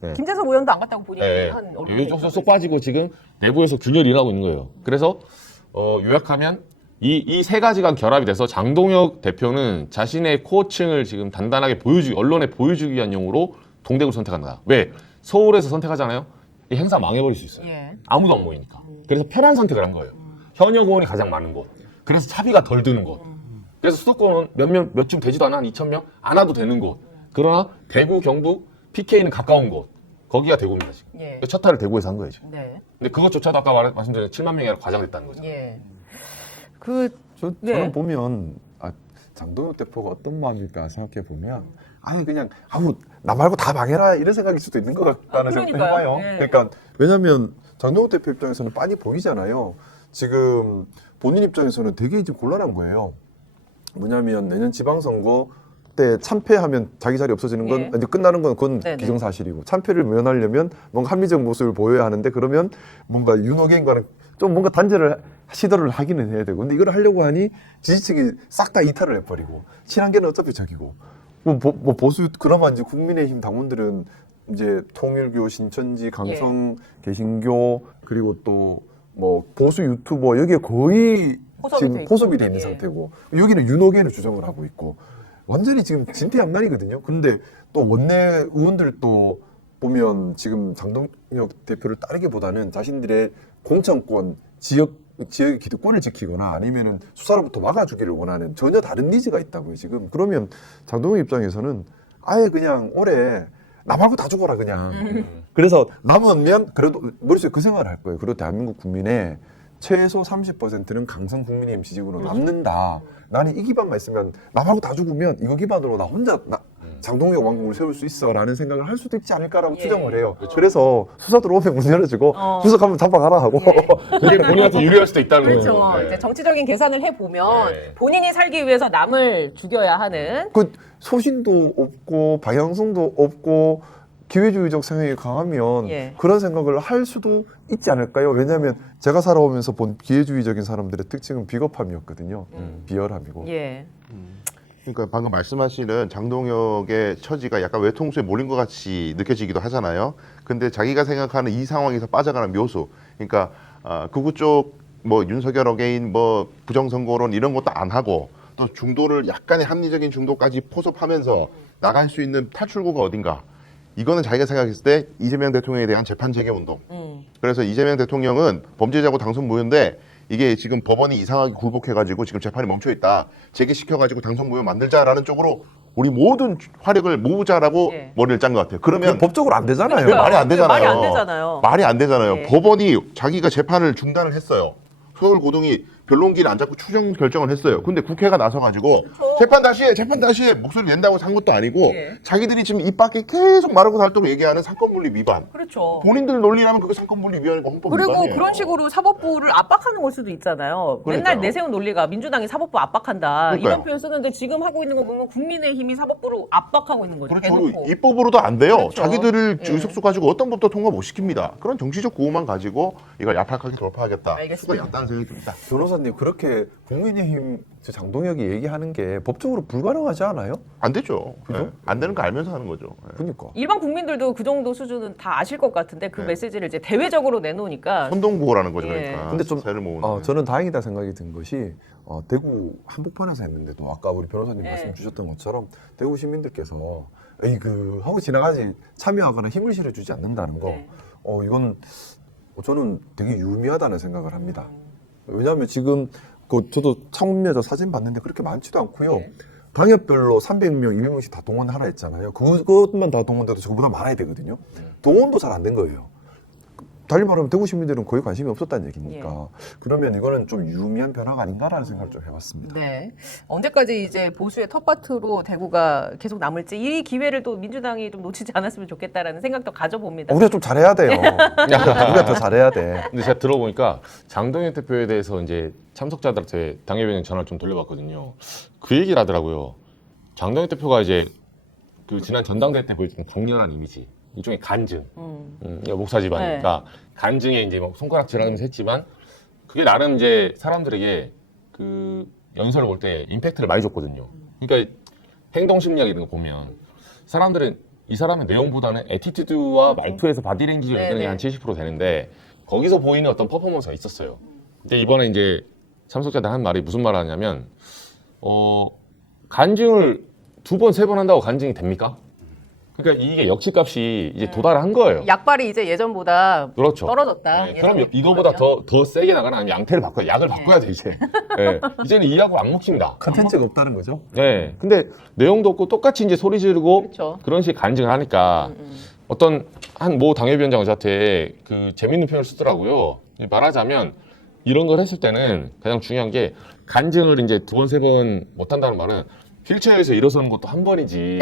네. 김재섭 의원도 안 갔다고 보니까 네. 한 요쪽 쏙 빠지고 지금 내부에서 균열이 일어나고 있는 거예요. 그래서 요약하면 이 세 가지가 결합이 돼서 장동혁 대표는 자신의 코어층을 지금 단단하게 언론에 보여주기 위한 용으로 동대구를 선택한다. 왜? 서울에서 선택하잖아요. 이 행사 망해버릴 수 있어요. 예. 아무도 안 모이니까. 그래서 편한 선택을 한 거예요. 현역 의원이 가장 많은 곳. 그래서 차비가 덜 드는 곳. 그래서 수도권은 몇쯤 되지도 않아? 한 2,000명? 안 와도 되는 곳. 그러나 대구, 경북, PK는 가까운 곳. 거기가 대구입니다, 지금. 예. 첫 타를 대구에서 한 거예요, 지금. 네. 근데 그것조차도 아까 말씀드린 7만 명이 아니라 과장됐다는 거죠. 예. 네. 저는 보면 장동혁 대표가 어떤 마음일까 생각해 보면 아예 그냥 나 말고 다 망해라 이런 생각일 수도 있는 것 같다는 생각도 그러니까요. 해봐요. 예. 그러니까 왜냐하면 장동혁 대표 입장에서는 빤히 보이잖아요. 지금 본인 입장에서는 되게 이제 곤란한 거예요. 뭐냐면 내년 지방선거 때 참패하면 자기 자리 없어지는 건 예. 이제 끝나는 건 그건 네네. 기정사실이고 참패를 면하려면 뭔가 합리적 모습을 보여야 하는데 그러면 뭔가 윤호개인과는 좀 뭔가 단절을 시도를 하기는 해야 되고 근데 이걸 하려고 하니 지지층이 싹 다 이탈을 해버리고 친한계는 어차피 적이고 뭐 보수 그나마 이제 국민의힘 당원들은 이제 통일교, 신천지, 강성, 개신교 그리고 또 뭐 보수 유튜버 여기에 거의 포섭이 지금 돼 있고. 포섭이 돼 있는 예. 상태고 여기는 윤호계를 주장을 하고 있고 완전히 지금 진퇴양난이거든요. 근데 또 원내 의원들도 보면 지금 장동혁 대표를 따르기보다는 자신들의 공천권 지역의 기득권을 지키거나 아니면은 수사로부터 막아주기를 원하는 전혀 다른 니즈가 있다고요, 지금. 그러면 장동혁 입장에서는 아예 그냥 올해 나 말고 다 죽어라, 그냥. 그래서 남으면 그래도 머릿속에 그 생각을 할 거예요. 그리고 대한민국 국민의 최소 30%는 강성 국민의힘 지지구로 남는다. 나는 이 기반만 있으면 나 말고 다 죽으면 이거 기반으로 나 혼자 장동혁 왕국을 세울 수 있어라는 생각을 할 수도 있지 않을까라고 예. 추정을 해요. 그래서 수사 들어오면 문 열어주고 수석하면 잡아가라 하고 그게 본인한테 유리할 수도 있다는 그렇죠. 거예요. 네. 이제 정치적인 계산을 해보면 네. 본인이 살기 위해서 남을 죽여야 하는 그 소신도 없고 방향성도 없고 기회주의적 성향이 강하면 예. 그런 생각을 할 수도 있지 않을까요? 왜냐하면 제가 살아오면서 본 기회주의적인 사람들의 특징은 비겁함이었거든요. 비열함이고. 예. 그러니까 방금 말씀하시는 장동혁의 처지가 약간 외통수에 몰린 것 같이 느껴지기도 하잖아요. 근데 자기가 생각하는 이 상황에서 빠져가는 묘수, 그러니까 극우 쪽 뭐 윤석열 어게인 뭐 부정선거론 이런 것도 안 하고 또 중도를 약간의 합리적인 중도까지 포섭하면서 나갈 수 있는 탈출구가 어딘가. 이거는 자기가 생각했을 때 이재명 대통령에 대한 재판 재개 운동. 그래서 이재명 대통령은 범죄자고 당선 무효인데 이게 지금 법원이 이상하게 굴복해가지고 지금 재판이 멈춰 있다. 재개시켜가지고 당선 무효 만들자라는 쪽으로 우리 모든 화력을 모으자라고 예. 머리를 짠 것 같아요. 그러면 그러면 법적으로 안 되잖아요. 그러니까요. 말이 안 되잖아요. 말이 안 되잖아요. 말이 안 되잖아요. 예. 법원이 자기가 재판을 중단을 했어요. 서울고등이 변론기를 안 잡고 추정 결정을 했어요. 근데 국회가 나서가지고 재판 다시 해 목소리 낸다고 산 것도 아니고 예. 자기들이 지금 입 밖에 계속 말하고 닳도록 얘기하는 사건분리 위반. 그렇죠. 본인들 논리라면 그게 사건분리 위반이고 헌법 그리고 위반이에요. 그런 식으로 사법부를 압박하는 걸 수도 있잖아요. 맨날 그러니까요. 내세운 논리가 민주당이 사법부 압박한다. 그러니까요. 이런 표현 쓰는데 지금 하고 있는 거 보면 국민의힘이 사법부를 압박하고 있는 거죠. 그렇죠. 대놓고. 입법으로도 안 돼요. 그렇죠. 자기들을 예. 의석수 가지고 어떤 법도 통과 못 시킵니다. 그런 정치적 구호만 가지고 이걸 야팍하게 돌파하겠다. 알겠습니다. 수가 있다는 생각이 듭니다. 변호사님 그렇게 국민의힘 저 장동혁이 얘기하는 게 법적으로 불가능하지 않아요? 안 되죠. 그죠? 예. 안 되는 거 알면서 하는 거죠. 예. 그러니까. 일반 국민들도 그 정도 수준은 다 아실 것 같은데 그 네. 메시지를 이제 대외적으로 내놓으니까 선동구호라는 거죠. 예. 그러니까. 근데 좀 세를 모으는. 저는 다행이다 생각이 든 것이 대구 한복판에서 했는데도 아까 우리 변호사님 네. 말씀 주셨던 것처럼 대구 시민들께서 에이그 하고 지나가지 참여하거나 힘을 실어주지 않는다는 거 네. 이건 저는 되게 유미하다는 생각을 합니다. 왜냐하면 지금 저도 창문여자 사진 봤는데 그렇게 많지도 않고요. 네. 방역별로 300명, 200명씩 다 동원하라 했잖아요. 그것만 다 동원돼도 저거보다 많아야 되거든요. 동원도 잘 안 된 거예요. 달리 말하면 대구 시민들은 거의 관심이 없었다는 얘기니까. 그러면 이거는 좀 유미한 변화가 아닌가라는 생각을 좀 해봤습니다. 네. 언제까지 이제 보수의 텃밭으로 대구가 계속 남을지 이 기회를 또 민주당이 좀 놓치지 않았으면 좋겠다라는 생각도 가져봅니다. 우리가 좀 잘해야 돼요. 우리가 더 잘해야 돼. 근데 제가 들어보니까 장동현 대표에 대해서 이제 참석자들한테 당협위원회 전화를 좀 돌려봤거든요. 그 얘기를 하더라고요. 장동현 대표가 이제 그 지난 전당대회 때 보여준 강렬한 이미지, 일종의 간증, 목사 집안이니까 간증에 이제 뭐 손가락질하면서 했지만 그게 나름 이제 사람들에게 그 연설을 볼 때 임팩트를 많이 줬거든요. 그러니까 행동 심리학 이런 거 보면 사람들은 이 사람의 내용보다는 애티튜드와 말투에서 바디랭귀지를 느끼는 게 한 70% 되는데 거기서 보이는 어떤 퍼포먼스가 있었어요. 근데 이번에 이제 참석자들 한 말이 무슨 말을 하냐면 간증을 2번, 3번 한다고 간증이 됩니까? 그러니까 이게 역치값이 이제 도달한 거예요. 약발이 이제 예전보다 그렇죠. 떨어졌다. 네, 그럼 이거보다 더 세게 나가나 아니면 양태를 바꿔야 약을 바꿔야 돼 이제. 네, 이제는 이 약을 안 먹힌다. 컨텐츠가 없다는 거죠? 네. 근데 내용도 없고 똑같이 이제 소리 지르고 그렇죠. 그런 식의 간증을 하니까 어떤 한 모 당협위원장 저한테 그 재밌는 표현을 쓰더라고요. 말하자면 이런 걸 했을 때는 가장 중요한 게 간증을 이제 2번, 3번 못 한다는 말은 휠체어에서 일어서는 것도 한 번이지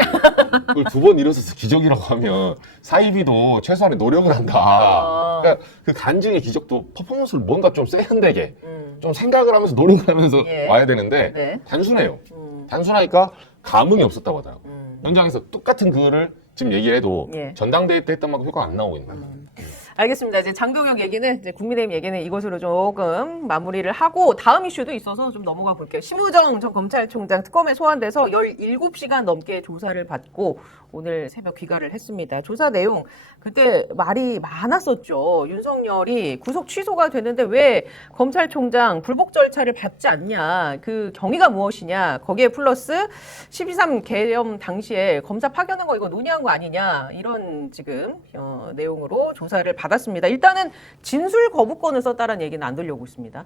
그걸 2번 일어서서 기적이라고 하면 사이비도 최소한의 노력을 한다. 그러니까 그 간증의 기적도 퍼포먼스를 뭔가 좀 세련되게 좀 생각을 하면서 노력을 하면서 예. 와야 되는데 네. 단순해요. 단순하니까 감흥이 없었다고 하더라고요. 현장에서 똑같은 그거를 지금 얘기를 해도 예. 전당대회 때 했던 만큼 효과가 안 나오고 있는 거예요. 알겠습니다. 이제 장동혁 얘기는 이제 국민의힘 얘기는 이것으로 조금 마무리를 하고 다음 이슈도 있어서 좀 넘어가 볼게요. 심우정 전 검찰총장 특검에 소환돼서 17시간 넘게 조사를 받고 오늘 새벽 귀가를 했습니다. 조사 내용 그때 말이 많았었죠. 윤석열이 구속 취소가 되는데 왜 검찰총장 불복 절차를 밟지 않냐. 그 경위가 무엇이냐. 거기에 플러스 12.3 개엄 당시에 검사 파견한 거 이거 논의한 거 아니냐. 이런 지금 내용으로 조사를 받았습니다. 일단은 진술 거부권을 썼다는 얘기는 안 들려오고 있습니다.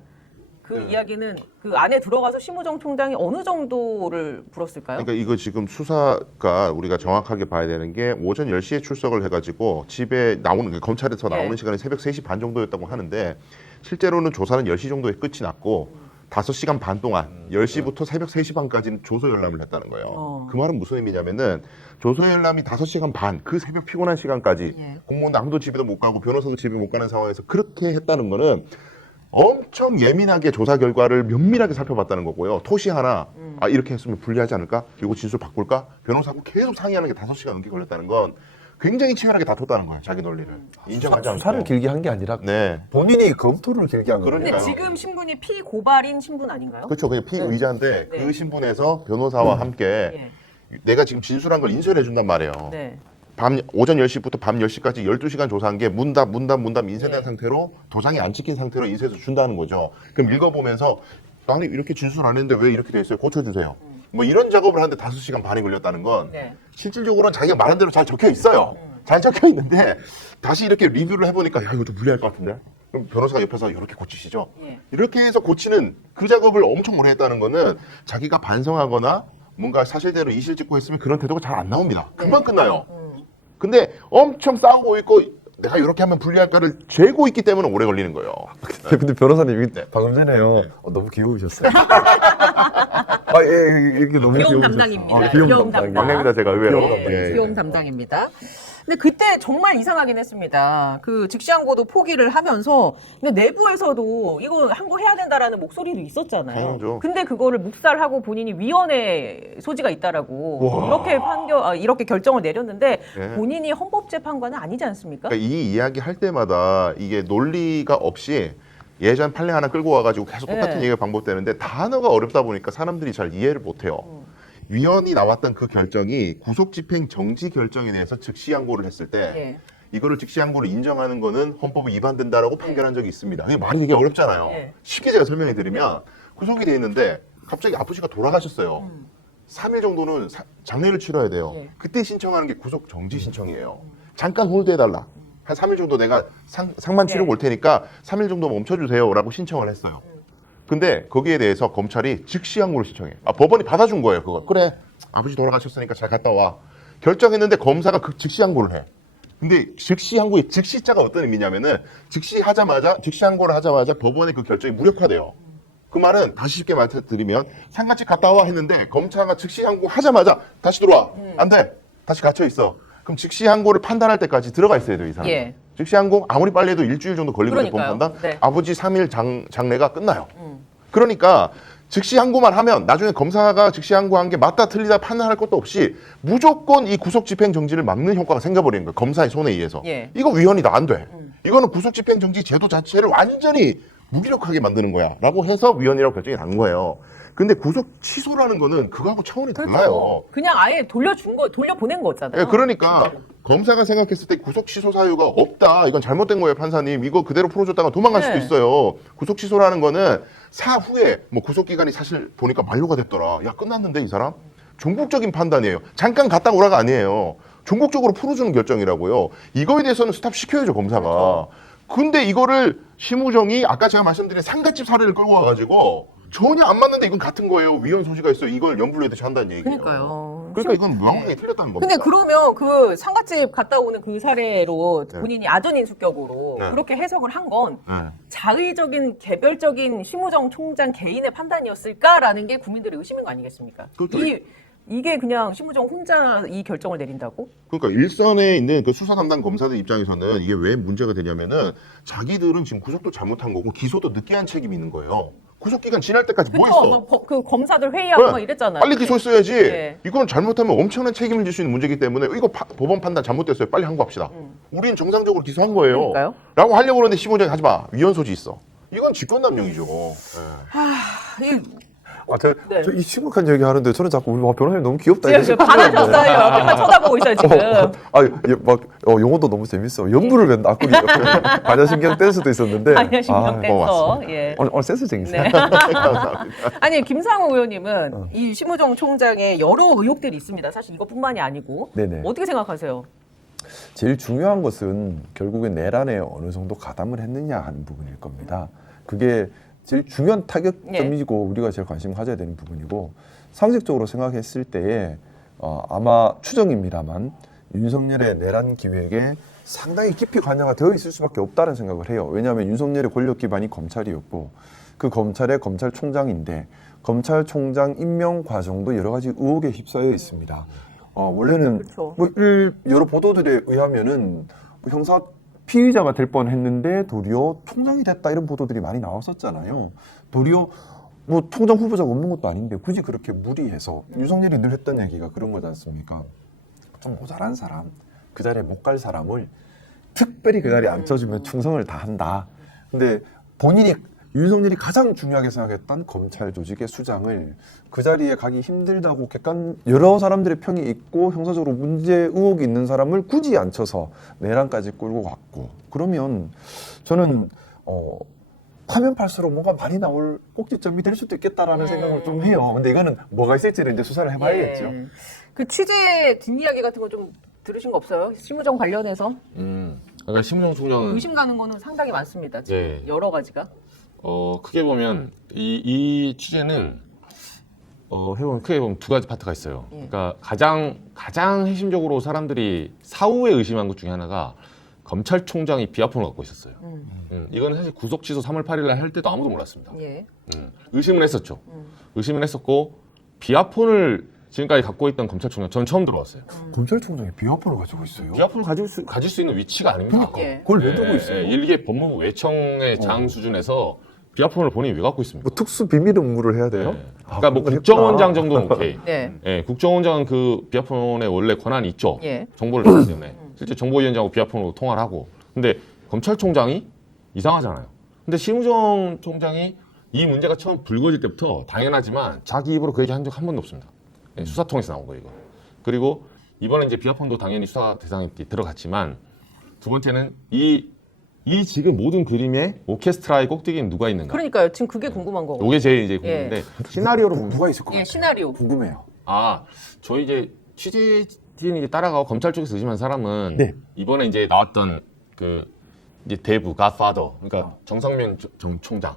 그 이야기는 그 안에 들어가서 심우정 총장이 어느 정도를 불었을까요? 그러니까 이거 지금 수사가 우리가 정확하게 봐야 되는 게 오전 10시에 출석을 해가지고 집에 나오는 검찰에서 나오는 시간이 새벽 3시 반 정도였다고 하는데 실제로는 조사는 10시 정도에 끝이 났고 5시간 반 동안 10시부터 새벽 3시 반까지는 조서 열람을 했다는 거예요. 그 말은 무슨 의미냐면은 조서 열람이 5시간 반, 그 새벽 피곤한 시간까지 공무원도 아무도 집에도 못 가고 변호사도 집에 못 가는 상황에서 그렇게 했다는 거는 엄청 예민하게 조사 결과를 면밀하게 살펴봤다는 거고요. 토시 하나, 이렇게 했으면 불리하지 않을까? 이거 진술 바꿀까? 변호사하고 계속 상의하는 게 5시간 넘게 걸렸다는 건 굉장히 치열하게 다퉜다는 거예요. 자기 논리를. 인정하지 않고. 수사를 길게 한 게 아니라 네. 본인이 검토를 길게 한 거예요. 근데 지금 신분이 피고발인 신분 아닌가요? 그렇죠. 그게 피의자인데 네. 그 신분에서 변호사와 함께 내가 지금 진술한 걸 인쇄를 해준단 말이에요. 네. 오전 10시부터 밤 10시까지 12시간 조사한 게 문답 인쇄된 상태로 도장이 안 찍힌 상태로 인쇄해서 준다는 거죠. 그럼 읽어보면서 아니 이렇게 진술 안 했는데 왜 이렇게 돼 있어요? 고쳐주세요. 뭐 이런 작업을 하는데 5시간 반이 걸렸다는 건 실질적으로는 자기가 말한 대로 잘 적혀 있어요. 잘 적혀 있는데 다시 이렇게 리뷰를 해보니까 야 이거 좀 무리할 것 같은데? 그럼 변호사가 옆에서 이렇게 고치시죠. 이렇게 해서 고치는 그 작업을 엄청 오래 했다는 거는 자기가 반성하거나 뭔가 사실대로 이실직고 했으면 그런 태도가 잘 안 나옵니다. 금방 끝나요. 근데 엄청 싸우고 있고 내가 이렇게 하면 불리할까를 재고 있기 때문에 오래 걸리는 거예요. 근데 변호사님 방금 전에요. 너무 귀여우셨어요. 이렇게 너무 귀여움 귀여우셨어요. 담당입니다. 귀여움 귀여움 담당. 막내입니다 제가 의외로. 네, 귀여움 담당입니다. 근데 그때 정말 이상하긴 했습니다. 그 즉시항고도 포기를 하면서 내부에서도 이거 항고해야 된다라는 목소리도 있었잖아요. 당연하죠. 근데 그거를 묵살하고 본인이 위헌의 소지가 있다라고 이렇게 결정을 내렸는데 네. 본인이 헌법재판관은 아니지 않습니까? 그러니까 이 이야기 할 때마다 이게 논리가 없이 예전 판례 하나 끌고 와가지고 계속 똑같은 얘기가 반복되는데 단어가 어렵다 보니까 사람들이 잘 이해를 못해요. 위헌이 나왔던 그 결정이 구속집행 정지 결정에 대해서 즉시항고를 했을 때 이거를 즉시항고를 인정하는 거는 헌법에 위반된다라고 판결한 적이 있습니다. 근데 말이 되게 어렵잖아요. 쉽게 제가 설명해 드리면 구속이 돼 있는데 갑자기 아버지가 돌아가셨어요. 3일 정도는 장례를 치러야 돼요. 그때 신청하는 게 구속 정지 신청이에요. 잠깐 홀드해달라. 한 3일 정도 내가 상만 치료 올 테니까 3일 정도 멈춰주세요라고 신청을 했어요. 근데 거기에 대해서 검찰이 즉시 항고를 신청해. 법원이 받아준 거예요. 그거. 그래, 아버지 돌아가셨으니까 잘 갔다 와. 결정했는데 검사가 그 즉시 항고를 해. 근데 즉시 항고의 즉시자가 어떤 의미냐면은 즉시 항고를 하자마자 법원의 그 결정이 무력화돼요. 그 말은 다시 쉽게 말씀드리면 상가집 갔다 와 했는데 검사가 즉시 항고 하자마자 다시 들어와. 안 돼. 다시 갇혀 있어. 그럼 즉시 항고를 판단할 때까지 들어가 있어야 돼요, 이 사람. 예. 즉시 항고 아무리 빨리 해도 일주일 정도 걸리거든요, 본 그러니까요. 판단. 네. 아버지 3일 장례가 끝나요. 그러니까 즉시 항고만 하면 나중에 검사가 즉시 항고한 게 맞다 틀리다 판단할 것도 없이 무조건 이 구속 집행 정지를 막는 효과가 생겨버리는 거예요. 검사의 손에 의해서. 예. 이거 위헌이다, 안 돼. 이거는 구속 집행 정지 제도 자체를 완전히 무기력하게 만드는 거야. 라고 해서 위헌이라고 결정이 난 거예요. 근데 구속 취소라는 거는 그거하고 차원이 달라요. 그냥 아예 돌려보낸 거잖아요. 예, 그러니까 검사가 생각했을 때 구속 취소 사유가 없다. 이건 잘못된 거예요, 판사님. 이거 그대로 풀어줬다가 도망갈 수도 네. 있어요. 구속 취소라는 거는 사후에 뭐 구속 기간이 사실 보니까 만료가 됐더라. 야, 끝났는데 이 사람? 종국적인 판단이에요. 잠깐 갔다 오라가 아니에요. 종국적으로 풀어주는 결정이라고요. 이거에 대해서는 스탑 시켜야죠, 검사가. 근데 이거를 심우정이 아까 제가 말씀드린 상갓집 사례를 끌고 와가지고 전혀 안 맞는데 이건 같은 거예요. 위헌 소지가 있어요. 이걸 연불로해듯이 한다는 얘기예요. 그러니까요. 그러니까 이건 명확하게 틀렸다는 겁니다. 근데 그러면 그 상가집 갔다 오는 그 사례로 본인이 아전인수격으로 네. 그렇게 해석을 한 건 네. 자의적인 개별적인 심우정 총장 개인의 판단이었을까라는 게 국민들의 의심인 거 아니겠습니까? 그렇죠. 이게 그냥 심우정 혼자 이 결정을 내린다고? 그러니까 일선에 있는 그 수사 담당 검사들 입장에서는 이게 왜 문제가 되냐면은 자기들은 지금 구속도 잘못한 거고 기소도 늦게 한 책임이 있는 거예요. 구속 기간 지날 때까지 뭐 했어? 그 검사들 회의하고 네. 막 이랬잖아요. 빨리 기소했어야지. 네. 이건 잘못하면 엄청난 책임을 질 수 있는 문제이기 때문에 이거 법원 판단 잘못됐어요. 빨리 항고합시다. 우리는 정상적으로 기소한 거예요. 그러니까요. 라고 하려고 그러는데 심우정이 하지 마. 위헌 소지 있어. 이건 직권남용이죠. 네. 네. 저 이 심각한 얘기 하는데 저는 자꾸 우리 변호사님 너무 귀엽다. 지금 이런 반하셨어요. 옆에만 쳐다보고 있어요 지금. 용어도 너무 재밌어. 연부를 웬다. 앞구리 반야신경 댄스도 있었는데. 반야신경 댄서. 맞습니다. 예. 오늘 센스쟁이세요. 네. 아니 김상우 의원님은 이 심우정 총장의 여러 의혹들이 있습니다. 사실 이것뿐만이 아니고 네네. 어떻게 생각하세요? 제일 중요한 것은 결국엔 내란에 어느 정도 가담을 했느냐 하는 부분일 겁니다. 그게 제일 중요한 타격점이고 우리가 제일 관심 가져야 되는 부분이고 상식적으로 생각했을 때에 아마 추정입니다만 윤석열의 내란 기획에 상당히 깊이 관여가 되어 있을 수밖에 없다는 생각을 해요. 왜냐하면 윤석열의 권력 기반이 검찰이었고 그 검찰의 검찰총장인데 검찰총장 임명 과정도 여러 가지 의혹에 휩싸여 있습니다. 원래는 그렇죠. 여러 보도들에 의하면은 형사 피의자가 될 뻔했는데 도리어 총장이 됐다 이런 보도들이 많이 나왔었잖아요. 도리어 뭐 총장 후보자가 없는 것도 아닌데 굳이 그렇게 무리해서 윤석열이 늘 했던 얘기가 그런 거지 않습니까? 좀 모자란 사람, 그 자리에 못 갈 사람을 특별히 그 자리에 앉혀주면 충성을 다한다. 근데 본인이 윤석열이 가장 중요하게 생각했던 검찰 조직의 수장을 그 자리에 가기 힘들다고 여러 사람들의 평이 있고 형사적으로 문제 의혹이 있는 사람을 굳이 앉혀서 내란까지 끌고 갔고 그러면 저는 파면 팔수록 뭔가 많이 나올 꼭지점이 될 수도 있겠다라는 생각을 좀 해요. 근데 이거는 뭐가 있을지를 이제 수사를 해봐야겠죠. 예. 그 취재 뒷이야기 같은 거 좀 들으신 거 없어요? 심우정 관련해서 그러니까 심우정 총장 의심 가는 거는 상당히 많습니다. 지금 네. 여러 가지가. 크게 보면 이 취재는 해보면 크게 보면 두 가지 파트가 있어요. 그러니까 가장 핵심적으로 사람들이 사후에 의심한 것 중에 하나가 검찰총장이 비하폰을 갖고 있었어요. 이건 사실 구속 취소 3월 8일 날 할 때도 아무도 몰랐습니다. 예. 의심은 했었죠. 의심은 했었고 비하폰을 지금까지 갖고 있던 검찰총장 저는 처음 들어왔어요. 검찰총장이 비화폰을 가지고 있어요. 비하폰을 가질 수 있는 위치가 아닙니다. 예. 그걸 왜 두고 있어요? 일개 법무부 외청의 장 수준에서 비하폰을 본인이 왜 갖고 있습니까? 뭐 특수 비밀 업무를 해야 돼요? 네. 그러니까 뭐 그건 국정원장 했구나. 정도는 오케이. 네. 예, 국정원장은 그 비하폰에 원래 권한이 있죠. 예. 정보를 받기 때문에. 실제 정보위원장하고 비하폰으로 통화를 하고. 근데 검찰총장이 이상하잖아요. 근데 심우정 총장이 이 문제가 처음 불거질 때부터 당연하지만 자기 입으로 그 얘기 한 적 한 번도 없습니다. 예, 수사 통해서 나온 거예요, 이거. 그리고 이번에 이제 비하폰도 당연히 수사 대상에 들어갔지만 두 번째는 이 지금 모든 그림에 오케스트라의 꼭대기엔 누가 있는가? 그러니까요. 지금 그게 궁금한 거고. 이게 제일 이제 궁금한데 시나리오로 보면 누가 있을 것 예, 같아요? 시나리오. 궁금해요. 저희 이제 취재진이 따라가고 검찰 쪽에서 의심한 사람은 네. 이번에 이제 나왔던 그 이제 대부 갓파더 그러니까 정상면 총장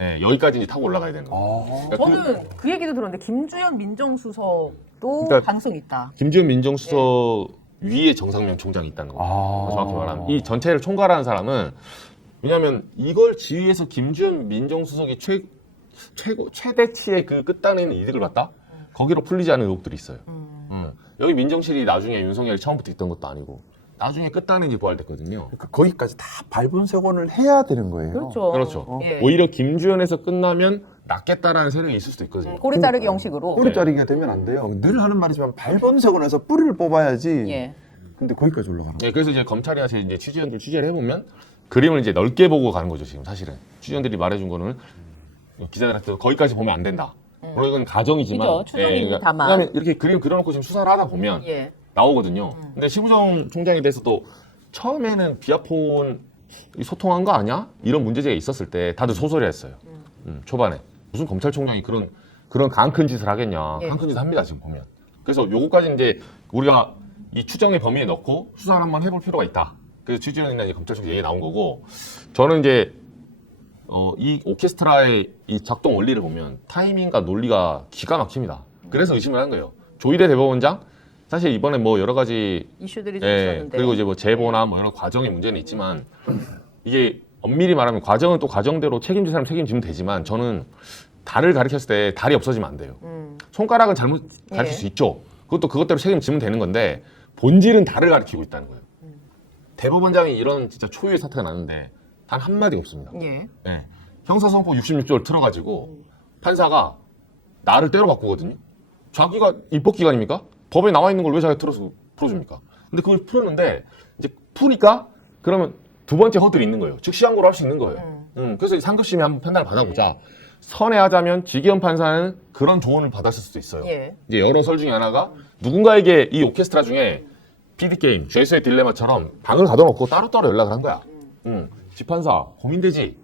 예, 여기까지 이제 타고 올라가야 되는 거예요. 그러니까 저는 그 얘기도 들었는데 김주현 민정수석도 그러니까 가능성이 있다. 김주현 민정수석 위에 정상면 총장이 있다는 거예요. 정확히 말하면 이 전체를 총괄하는 사람은 왜냐하면 이걸 지휘해서 김주현 민정수석이 최대치의 그 끝단에는 이득을 봤다. 거기로 풀리지 않은 의혹들이 있어요. 여기 민정실이 나중에 윤석열이 처음부터 있던 것도 아니고 나중에 끝단에 이제 부활됐거든요. 그러니까 거기까지 다 발본색원을 해야 되는 거예요. 그렇죠. 그렇죠. 예. 오히려 김주현에서 끝나면 낫겠다라는 세력이 있을 수도 있거든요. 꼬리 자르기 형식으로. 뿌리 자르기가 되면 안 돼요. 늘 하는 말이지만 발본색원에서 뿌리를 뽑아야지. 예. 근데 거기까지 올라가는 거예요. 네, 그래서 이제 검찰이나 이제 취재원들 취재를 해보면 그림을 이제 넓게 보고 가는 거죠 지금 사실은 취재원들이 말해준 거는 기자들한테 거기까지 보면 안 된다. 물론 이건 가정이지만, 그죠, 추정이니 다만. 그다음에 이렇게 그림 그려놓고 지금 수사를 하다 보면 예. 나오거든요. 근데 심우정 총장에 대해서도 처음에는 비아폰 소통한 거 아니야? 이런 문제제가 있었을 때 다들 소설이했어요. 초반에 무슨 검찰총장이 그런 강 큰 짓을 하겠냐? 예. 강 큰 짓 합니다 지금 보면. 그래서 요거까지 이제 우리가 이 추정의 범위에 넣고 수사를 한번 해볼 필요가 있다. 그래서 취재원이나 이제 검찰청 얘기 나온 거고 저는 이제 이 오케스트라의 이 작동 원리를 보면 타이밍과 논리가 기가 막힙니다. 그래서 의심을 한 거예요. 조희대 대법원장 사실 이번에 뭐 여러 가지 이슈들이 좀 예, 있었는데. 그리고 이제 뭐 제보나 뭐 여러 과정의 문제는 있지만 이게 엄밀히 말하면 과정은 또 과정대로 책임질 사람 책임지면 되지만 저는 달을 가리켰을 때 달이 없어지면 안 돼요. 손가락은 잘못 가르칠 예. 수 있죠. 그것대로 책임지면 되는 건데 본질은 달을 가리키고 있다는 거예요. 대법원장이 이런 진짜 초유의 사태가 났는데 단 한마디가 없습니다. 예. 예. 형사소송법 66조를 틀어가지고 판사가 나를 때려 바꾸거든요. 자기가 입법기관입니까? 법에 나와 있는 걸 왜 자기가 틀어서 풀어줍니까? 근데 그걸 풀었는데 이제 푸니까 그러면 두 번째 허들이 있는 거예요. 즉 시한고를 할 수 있는 거예요. 그래서 상급심이 한번 판단을 받아보자. 선회하자면 지기현 판사는 그런 조언을 받았을 수도 있어요. 예. 이제 여러 설 중에 하나가 누군가에게 이 오케스트라 중에 PD게임, 죄수의 딜레마처럼 방을 가둬놓고 따로따로 연락을 한 거야. 지판사 고민되지.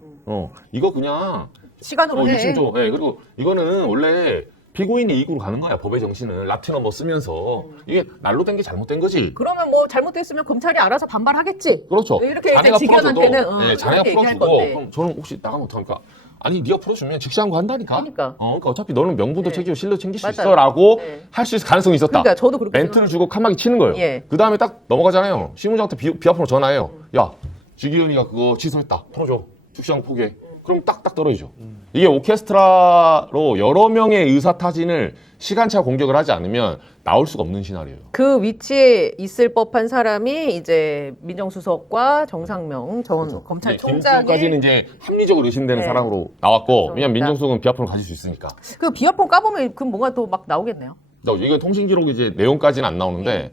이거 그냥 시간으로 해. 1심조. 네, 그리고 이거는 원래 피고인이 이익으로 가는 거야. 법의 정신을 라틴 넘버 쓰면서 이게 날로 된 게 잘못된 거지. 그러면 뭐 잘못됐으면 검찰이 알아서 반발하겠지. 그렇죠. 이렇게 이제 자네가 직원한테는 풀어줘도 자네가 그렇게 얘기할 풀어주고 건데. 그럼 저는 혹시 나가면 어떡합니까? 아니 네가 풀어주면 직시한고 한다니까. 그러니까. 그러니까 어차피 너는 명분도 네. 챙기고 실력 챙길 수 맞아요. 있어라고 네. 할 수 있을 가능성이 있었다. 그러니까 저도 그렇게 멘트를 주고 칸막이 치는 거예요. 예. 그 다음에 딱 넘어가잖아요. 심우정한테 비아폰으로 전화해요. 야, 지기현이가 그거 취소했다. 풀어줘. 즉시한고 포기해. 그럼 딱딱 떨어지죠. 이게 오케스트라로 여러 명의 의사타진을 시간차 공격을 하지 않으면 나올 수가 없는 시나리오예요. 그 위치에 있을 법한 사람이 이제 민정수석과 정상명 전 김수까지는 검찰총장의 이제 합리적으로 의심되는 네. 사람으로 나왔고 왜냐면 그러니까. 민정수석은 비아폰을 가질 수 있으니까. 그 비아폰 까보면 그 뭔가 또 막 나오겠네요. 이건 통신 기록 이제 내용까지는 안 나오는데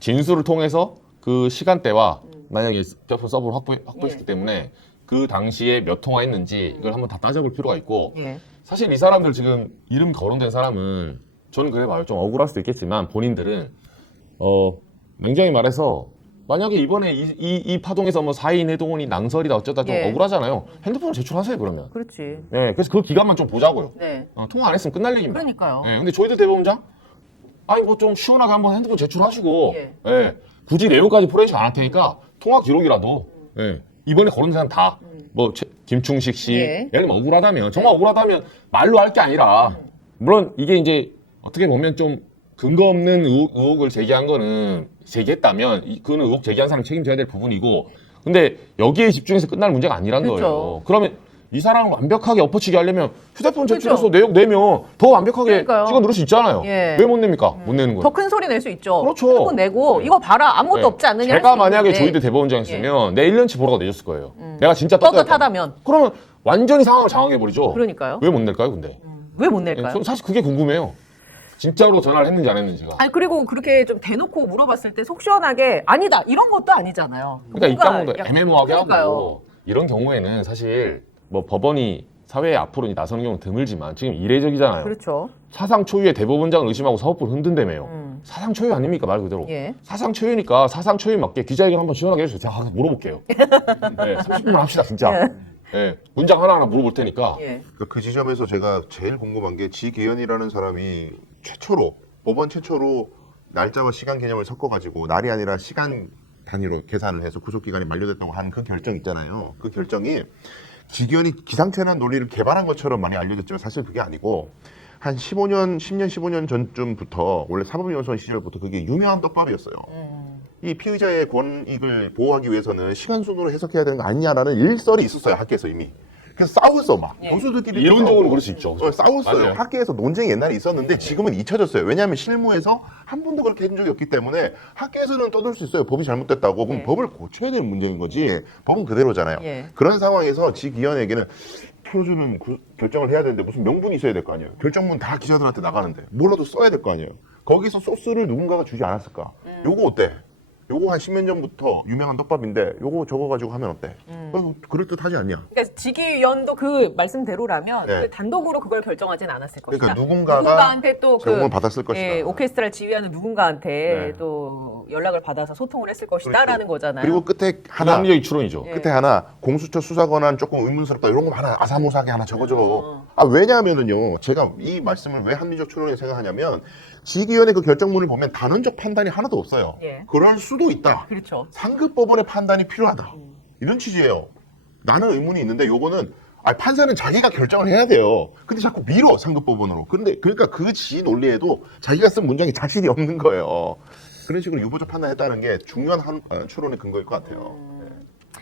진술을 통해서 그 시간대와 만약에 비아폰 서버를 확보했기 때문에 그 당시에 몇 통화했는지 이걸 한번 다 따져볼 필요가 있고 예. 사실 이 사람들 지금 이름 거론된 사람은 저는 그래 봐요. 좀 억울할 수도 있겠지만 본인들은 냉정히 말해서 만약에 이번에 이 파동에서 뭐 4인 해동원이 낭설이다 어쩌다 좀 예. 억울하잖아요. 핸드폰을 제출하세요 그러면. 그렇지. 예, 그래서 그 기간만 좀 보자고요. 네. 통화 안 했으면 끝날 얘기입니다. 그러니까요. 예, 근데 조희대 대법원장 아니 뭐 좀 시원하게 한번 핸드폰 제출하시고 예. 예, 굳이 내용까지 포렌식 안 할 테니까 통화 기록이라도 예, 이번에 거론된 사람 다 뭐 김충식 씨 예. 예를 들면 억울하다면 정말 억울하다면 말로 할 게 아니라 물론 이게 이제 어떻게 보면 좀 근거 없는 의혹을 제기한 거는 제기했다면 그거는 의혹 제기한 사람 책임져야 될 부분이고 근데 여기에 집중해서 끝날 문제가 아니란 그렇죠. 거예요. 그러면 이 사람을 완벽하게 엎어치게 하려면 휴대폰 그렇죠. 제출해서 내용 내면 더 완벽하게 그러니까요. 찍어 누를 수 있잖아요. 예. 왜 못 냅니까? 못 내는 거예요. 더 큰 소리 낼 수 있죠. 그렇죠. 핸드폰 내고 이거 봐라 아무것도 네. 없지 않느냐. 제가 할수 만약에 있는데. 조희대 대법원장이었으면 내 1년치 보러가 내줬을 거예요. 내가 진짜 떳떳하다면. 그러면 완전히 상황을 장악해 버리죠. 그러니까요. 왜 못 낼까요, 근데? 왜 못 낼까요? 전 사실 그게 궁금해요. 진짜로 전화를 했는지 안 했는지가. 아니 그리고 그렇게 좀 대놓고 물어봤을 때 속 시원하게 아니다 이런 것도 아니잖아요. 그러니까 입장도 뭔가 애매모호하게 그러니까요. 하고 이런 경우에는 사실 뭐 법원이 사회에 앞으로 나서는 경우는 드물지만 지금 이례적이잖아요. 그렇죠. 사상 초유의 대법원장을 의심하고 사법부를 흔든다며요. 사상 초유 아닙니까 말 그대로. 예. 사상 초유니까 사상 초유에 맞게 기자회견 한번 시원하게 해주세요. 제가 물어볼게요. 네, 30분만 합시다 진짜. 네, 문장 하나하나 물어볼 테니까. 예. 그 지점에서 제가 제일 궁금한 게 지기현이라는 사람이 법원 최초로 날짜와 시간 개념을 섞어가지고 날이 아니라 시간 단위로 계산을 해서 구속기간이 만료됐다고 하는 그 결정 있잖아요. 그 결정이 직위원이 기상천외한 논리를 개발한 것처럼 많이 알려졌지만 사실 그게 아니고 한 15년 전쯤부터 원래 사법연수원 시절부터 그게 유명한 떡밥이었어요. 이 피의자의 권익을 보호하기 위해서는 시간 순으로 해석해야 되는 거 아니냐라는 일설이 있었어요. 학계에서 이미. 그래서 싸웠어 막. 교수들끼리 이론적으로 그럴 수 있죠. 싸웠어요. 맞아요. 학계에서 논쟁이 옛날에 있었는데 지금은 잊혀졌어요. 왜냐하면 실무에서 한 번도 그렇게 해준 적이 없기 때문에 학계에서는 떠들 수 있어요. 법이 잘못됐다고. 그럼 법을 고쳐야 되는 문제인 거지. 법은 그대로잖아요. 그런 상황에서 직위원에게는 표준은 결정을 해야 되는데 무슨 명분이 있어야 될 거 아니에요. 결정문 다 기자들한테 나가는데 뭐라도 써야 될 거 아니에요. 거기서 소스를 누군가가 주지 않았을까. 요거 어때? 요거 한 10년 전부터 유명한 떡밥인데 요거 적어가지고 하면 어때? 그럴듯하지 않냐? 그러니까 직위위원도 그 말씀대로라면 네. 그 단독으로 그걸 결정하진 않았을 것이다. 그러니까 누군가가 누군가한테 또 제공을 받았을 것이다. 예, 오케스트라를 지휘하는 누군가한테 네. 또 연락을 받아서 소통을 했을 것이다라는 그렇죠. 거잖아요. 그리고 끝에 하나 합리적인 추론이죠. 예. 끝에 하나 공수처 수사 권한 조금 의문스럽다 이런 거 하나 아사모사하게 하나 적어줘. 왜냐하면은요 제가 이 말씀을 왜 합리적 추론이라고 생각하냐면 직위원회 그 결정문을 보면 단언적 판단이 하나도 없어요. 예. 그럴 수도 있다. 그렇죠. 상급 법원의 판단이 필요하다. 이런 취지예요. 나는 의문이 있는데 요거는 판사는 자기가 결정을 해야 돼요. 근데 자꾸 밀어 상급 법원으로. 그러니까 그 지 논리에도 자기가 쓴 문장에 자신이 없는 거예요. 그런 식으로 유보적 판단했다는 게 중요한 추론의 근거일 것 같아요.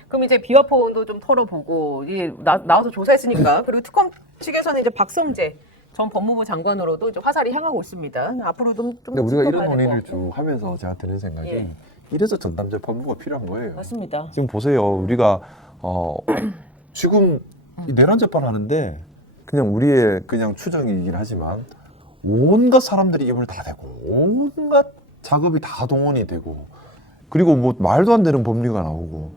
그럼 이제 비화포원도 좀 털어보고 이게 나와서 조사했으니까 그리고 특검 측에서는 이제 박성재 전 법무부 장관으로도 이제 화살이 향하고 있습니다. 앞으로도 좀 근데 우리가 이런 지켜봐야 될것 논의를 같고. 쭉 하면서 제가 드는 생각이 예. 이래서 전담재판부가 필요한 거예요. 맞습니다. 지금 보세요. 우리가 지금 이 내란 재판 하는데 그냥 우리의 그냥 추정이긴 하지만 온갖 사람들이 입을 다 대고 온갖 작업이 다 동원이 되고 그리고 뭐 말도 안 되는 법리가 나오고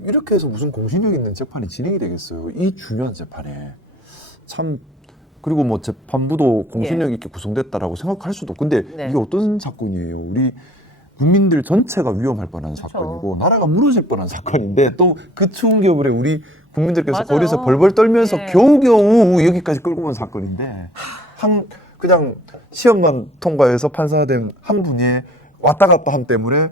이렇게 해서 무슨 공신력 있는 재판이 진행이 되겠어요. 이 중요한 재판에 참 그리고 뭐 재판부도 공신력 있게 구성됐다라고 생각할 수도. 근데 네. 이게 어떤 사건이에요? 우리 국민들 전체가 위험할 뻔한 사건이고 나라가 무너질 뻔한 사건인데 또 그 추운 겨울에 우리 국민들께서 맞아요. 거리에서 벌벌 떨면서 네. 겨우겨우 여기까지 끌고 온 사건인데 그냥 시험만 통과해서 판사된 한 분이 왔다 갔다 함 때문에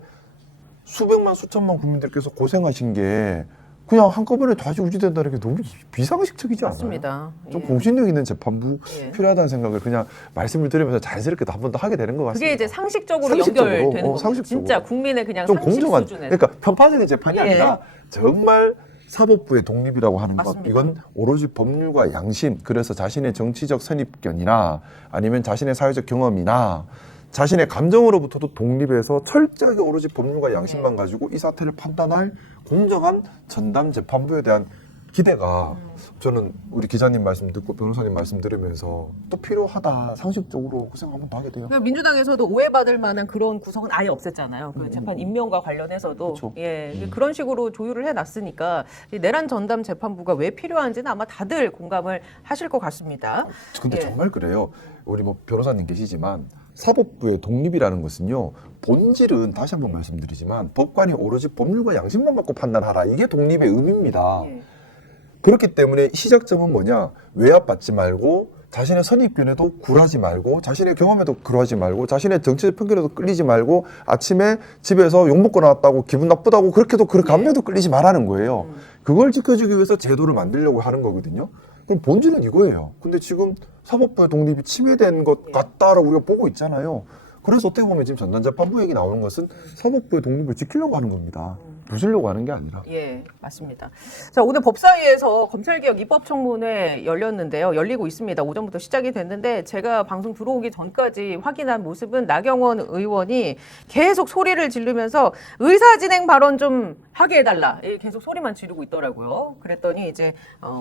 수백만 수천만 국민들께서 고생하신 게 그냥 한꺼번에 좌지우지된다는 게 너무 비상식적이지 않아요? 맞습니다. 좀 예. 공신력 있는 재판부 예. 필요하다는 생각을 그냥 말씀을 드리면서 자연스럽게 한 번 더 하게 되는 것 같습니다. 그게 이제 상식적으로 상식적으로, 연결되는 거죠. 상식적으로. 진짜 국민의 그냥 좀 상식 공정한 수준에. 그러니까 편파적인 재판이 예. 아니라 정말 사법부의 독립이라고 하는 것 맞습니다. 이건 오로지 법률과 양심 그래서 자신의 정치적 선입견이나 아니면 자신의 사회적 경험이나 자신의 감정으로부터도 독립해서 철저하게 오로지 법률과 양심만 가지고 이 사태를 판단할 공정한 전담 재판부에 대한 기대가 저는 우리 기자님 말씀 듣고 변호사님 말씀 들으면서 또 필요하다 상식적으로 그 생각 한번 더 하게 돼요. 그러니까 민주당에서도 오해받을 만한 그런 구성은 아예 없앴잖아요. 그 재판 임명과 관련해서도 그쵸. 예 그런 식으로 조율을 해놨으니까 이 내란 전담 재판부가 왜 필요한지는 아마 다들 공감을 하실 것 같습니다. 근데 예. 정말 그래요. 우리 뭐 변호사님 계시지만 사법부의 독립이라는 것은요. 본질은 다시 한번 말씀드리지만 법관이 오로지 법률과 양심만 갖고 판단하라. 이게 독립의 의미입니다. 그렇기 때문에 시작점은 뭐냐? 외압받지 말고 자신의 선입견에도 굴하지 말고 자신의 경험에도 굴하지 말고 자신의 정치적 편견에도 끌리지 말고 아침에 집에서 욕 먹고 나왔다고 기분 나쁘다고 그렇게도 그렇게 감정도 끌리지 말라는 거예요. 그걸 지켜주기 위해서 제도를 만들려고 하는 거거든요. 그럼 본질은 이거예요. 근데 지금 사법부의 독립이 침해된 것 같다라고 우리가 보고 있잖아요. 그래서 어떻게 보면 지금 전담재판부 얘기 나오는 것은 사법부의 독립을 지키려고 하는 겁니다. 부수려고 하는 게 아니라. 예, 맞습니다. 자, 오늘 법사위에서 검찰개혁 입법청문회 열렸는데요. 열리고 있습니다. 오전부터 시작이 됐는데 제가 방송 들어오기 전까지 확인한 모습은 나경원 의원이 계속 소리를 지르면서 의사진행 발언 좀 하게 해달라. 계속 소리만 지르고 있더라고요. 그랬더니 이제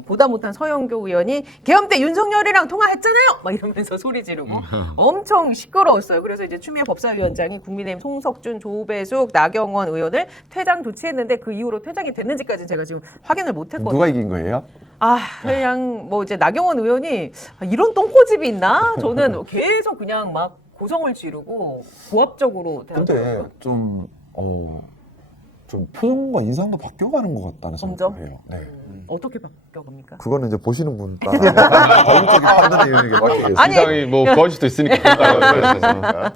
보다 못한 서영교 의원이 계엄 때 윤석열이랑 통화했잖아요. 막 이러면서 소리 지르고 엄청 시끄러웠어요. 그래서 이제 추미애 법사위원장이 국민의힘 송석준, 조배숙, 나경원 의원을 퇴장 조치했는데 그 이후로 퇴장이 됐는지까지 제가 지금 확인을 못했거든요. 누가 이긴 거예요? 그냥 뭐 이제 나경원 의원이 이런 똥꼬집이 있나? 저는 계속 그냥 막 고성을 지르고 고압적으로 근데 대하더라고요. 좀 표정과 인상도 바뀌어가는 것 같다는 점점? 생각을 해요. 네. 어떻게 바뀌어갑니까? 그거는 이제 보시는 분 따라 법적인 판단에 맡기겠습니다. 아니, 세상이 뭐 그럴 수도 있으니까.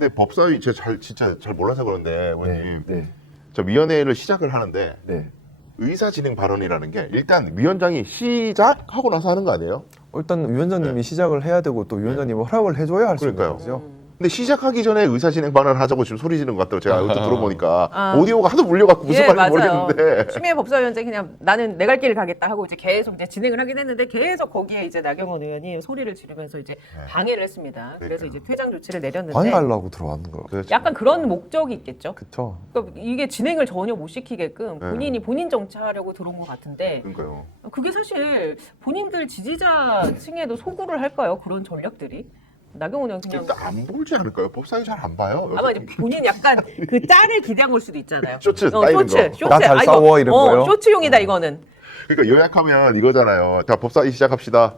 근데 법사위 제가 진짜 잘 몰라서 그런데 의원님 네. 저 위원회를 시작을 하는데 네. 의사진행 발언이라는 게 일단 위원장이 시작하고 나서 하는 거 아니에요? 일단 위원장님이 시작을 해야 되고 또 위원장님이 허락을 해줘야 할 수 있는 그러니까요. 거죠. 근데 시작하기 전에 의사진행 발언을 하자고 지금 소리 지르는 것 같더라고요. 제가 어제 들어보니까 아. 오디오가 하도 물려갖고 무슨 예, 말인지 맞아요. 모르겠는데 추미애 법사위원장이 그냥 나는 내 갈 길을 가겠다 하고 이제 계속 이제 진행을 하긴 했는데 계속 거기에 이제 나경원 의원이 소리를 지르면서 이제 방해를 했습니다. 그래서 이제 퇴장 조치를 내렸는데 방해하려고 들어왔는 거. 그렇죠. 약간 그런 목적이 있겠죠. 그쵸. 그러니까 이게 진행을 전혀 못 시키게끔 네. 본인이 본인 정치하려고 들어온 것 같은데 그러니까요. 그게 사실 본인들 지지자층에도 소구를 할까요? 그런 전략들이? 나경원 의원 그냥 일단 안 보지 않을까요? 법사위 잘 안 봐요. 아마 이제 본인 약간 그 짤을 기대한 걸 수도 있잖아요. 쇼츠 쌓이는 쇼츠. 거. 나잘 아, 이거, 싸워, 이런 거요? 쇼츠용이다 이거는. 그러니까 요약하면 이거잖아요. 자, 법사위 시작합시다.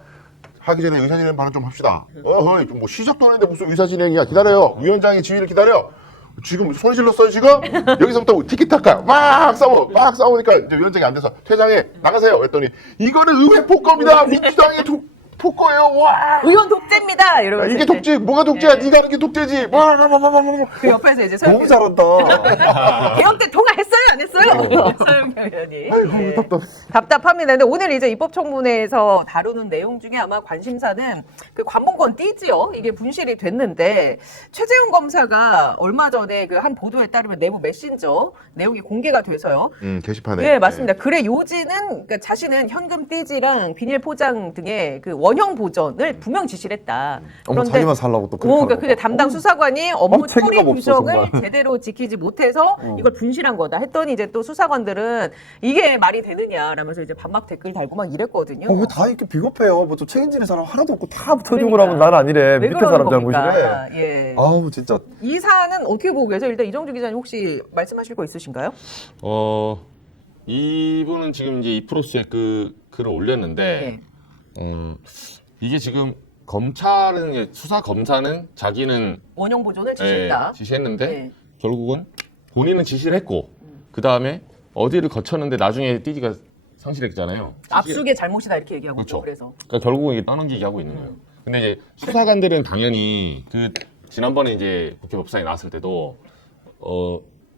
하기 전에 의사진행 발언 좀 합시다. 어허이, 뭐 시작도 안 했는데 무슨 의사진행이야. 기다려요. 위원장의 지휘를 기다려. 지금 소리 질렀어요, 지금? 여기서부터 티키타카 막 싸우니까 이제 위원장이 안 돼서 퇴장해. 나가세요. 했더니 이거는 의회 폭거입니다. 민주당의 폭거예요. 와. 의원 독재입니다. 이러면서 이게 이제 독재, 뭐가 독재야? 네가 하는 게 독재지. 와. 그 옆에서 이제 너무 잘한다. 개헌 때 통과했어요, 안 했어요? 서영교 의원이. 아이고, 답답해. 답답합니다. 근데 오늘 이제 입법청문회에서 다루는 내용 중에 아마 관심사는 그 관본권 띠지요. 이게 분실이 됐는데 최재형 검사가 얼마 전에 그 한 보도에 따르면 내부 메신저 내용이 공개가 돼서요. 게시판에. 네, 맞습니다. 글의 요지는 그러니까 자신은 현금 띠지랑 비닐 포장 등의 그 원형 보전을 분명 지시를 했다. 어머, 자기만 살라고 또 그렇게 그러니까 하는 근데 거. 담당 수사관이 업무 처리 책임감 없어, 규정을 정말. 제대로 지키지 못해서 이걸 분실한 거다 했더니 이제 또 수사관들은 이게 말이 되느냐라면서 이제 반박 댓글 달고 막 이랬거든요. 왜 다 이렇게 비겁해요? 뭐 또 책임지는 사람 하나도 없고 다 터지고 그러니까. 하면 난 아니래. 왜 밑에 그러는 사람 겁니까? 잘못이래. 예. 아우 진짜. 이 사안은 어떻게 보고 계세요? 일단 이정주 기자님 혹시 말씀하실 거 있으신가요? 이분은 지금 이제 이프로스에 그 글을 올렸는데 이게 지금 검찰은 수사 검사는 자기는 원형 보존을 지시했다. 지시했는데 네. 결국은 본인은 지시를 했고 그 다음에 어디를 거쳤는데 나중에 띠지가 상실했잖아요. 압수의 잘못이다 이렇게 얘기하고 그렇죠. 있고 그래서 그러니까 결국은 이게 떠넘기기 하고 있는 거예요. 근데 이제 수사관들은 당연히 그 지난번에 이제 국회 법사위 나왔을 때도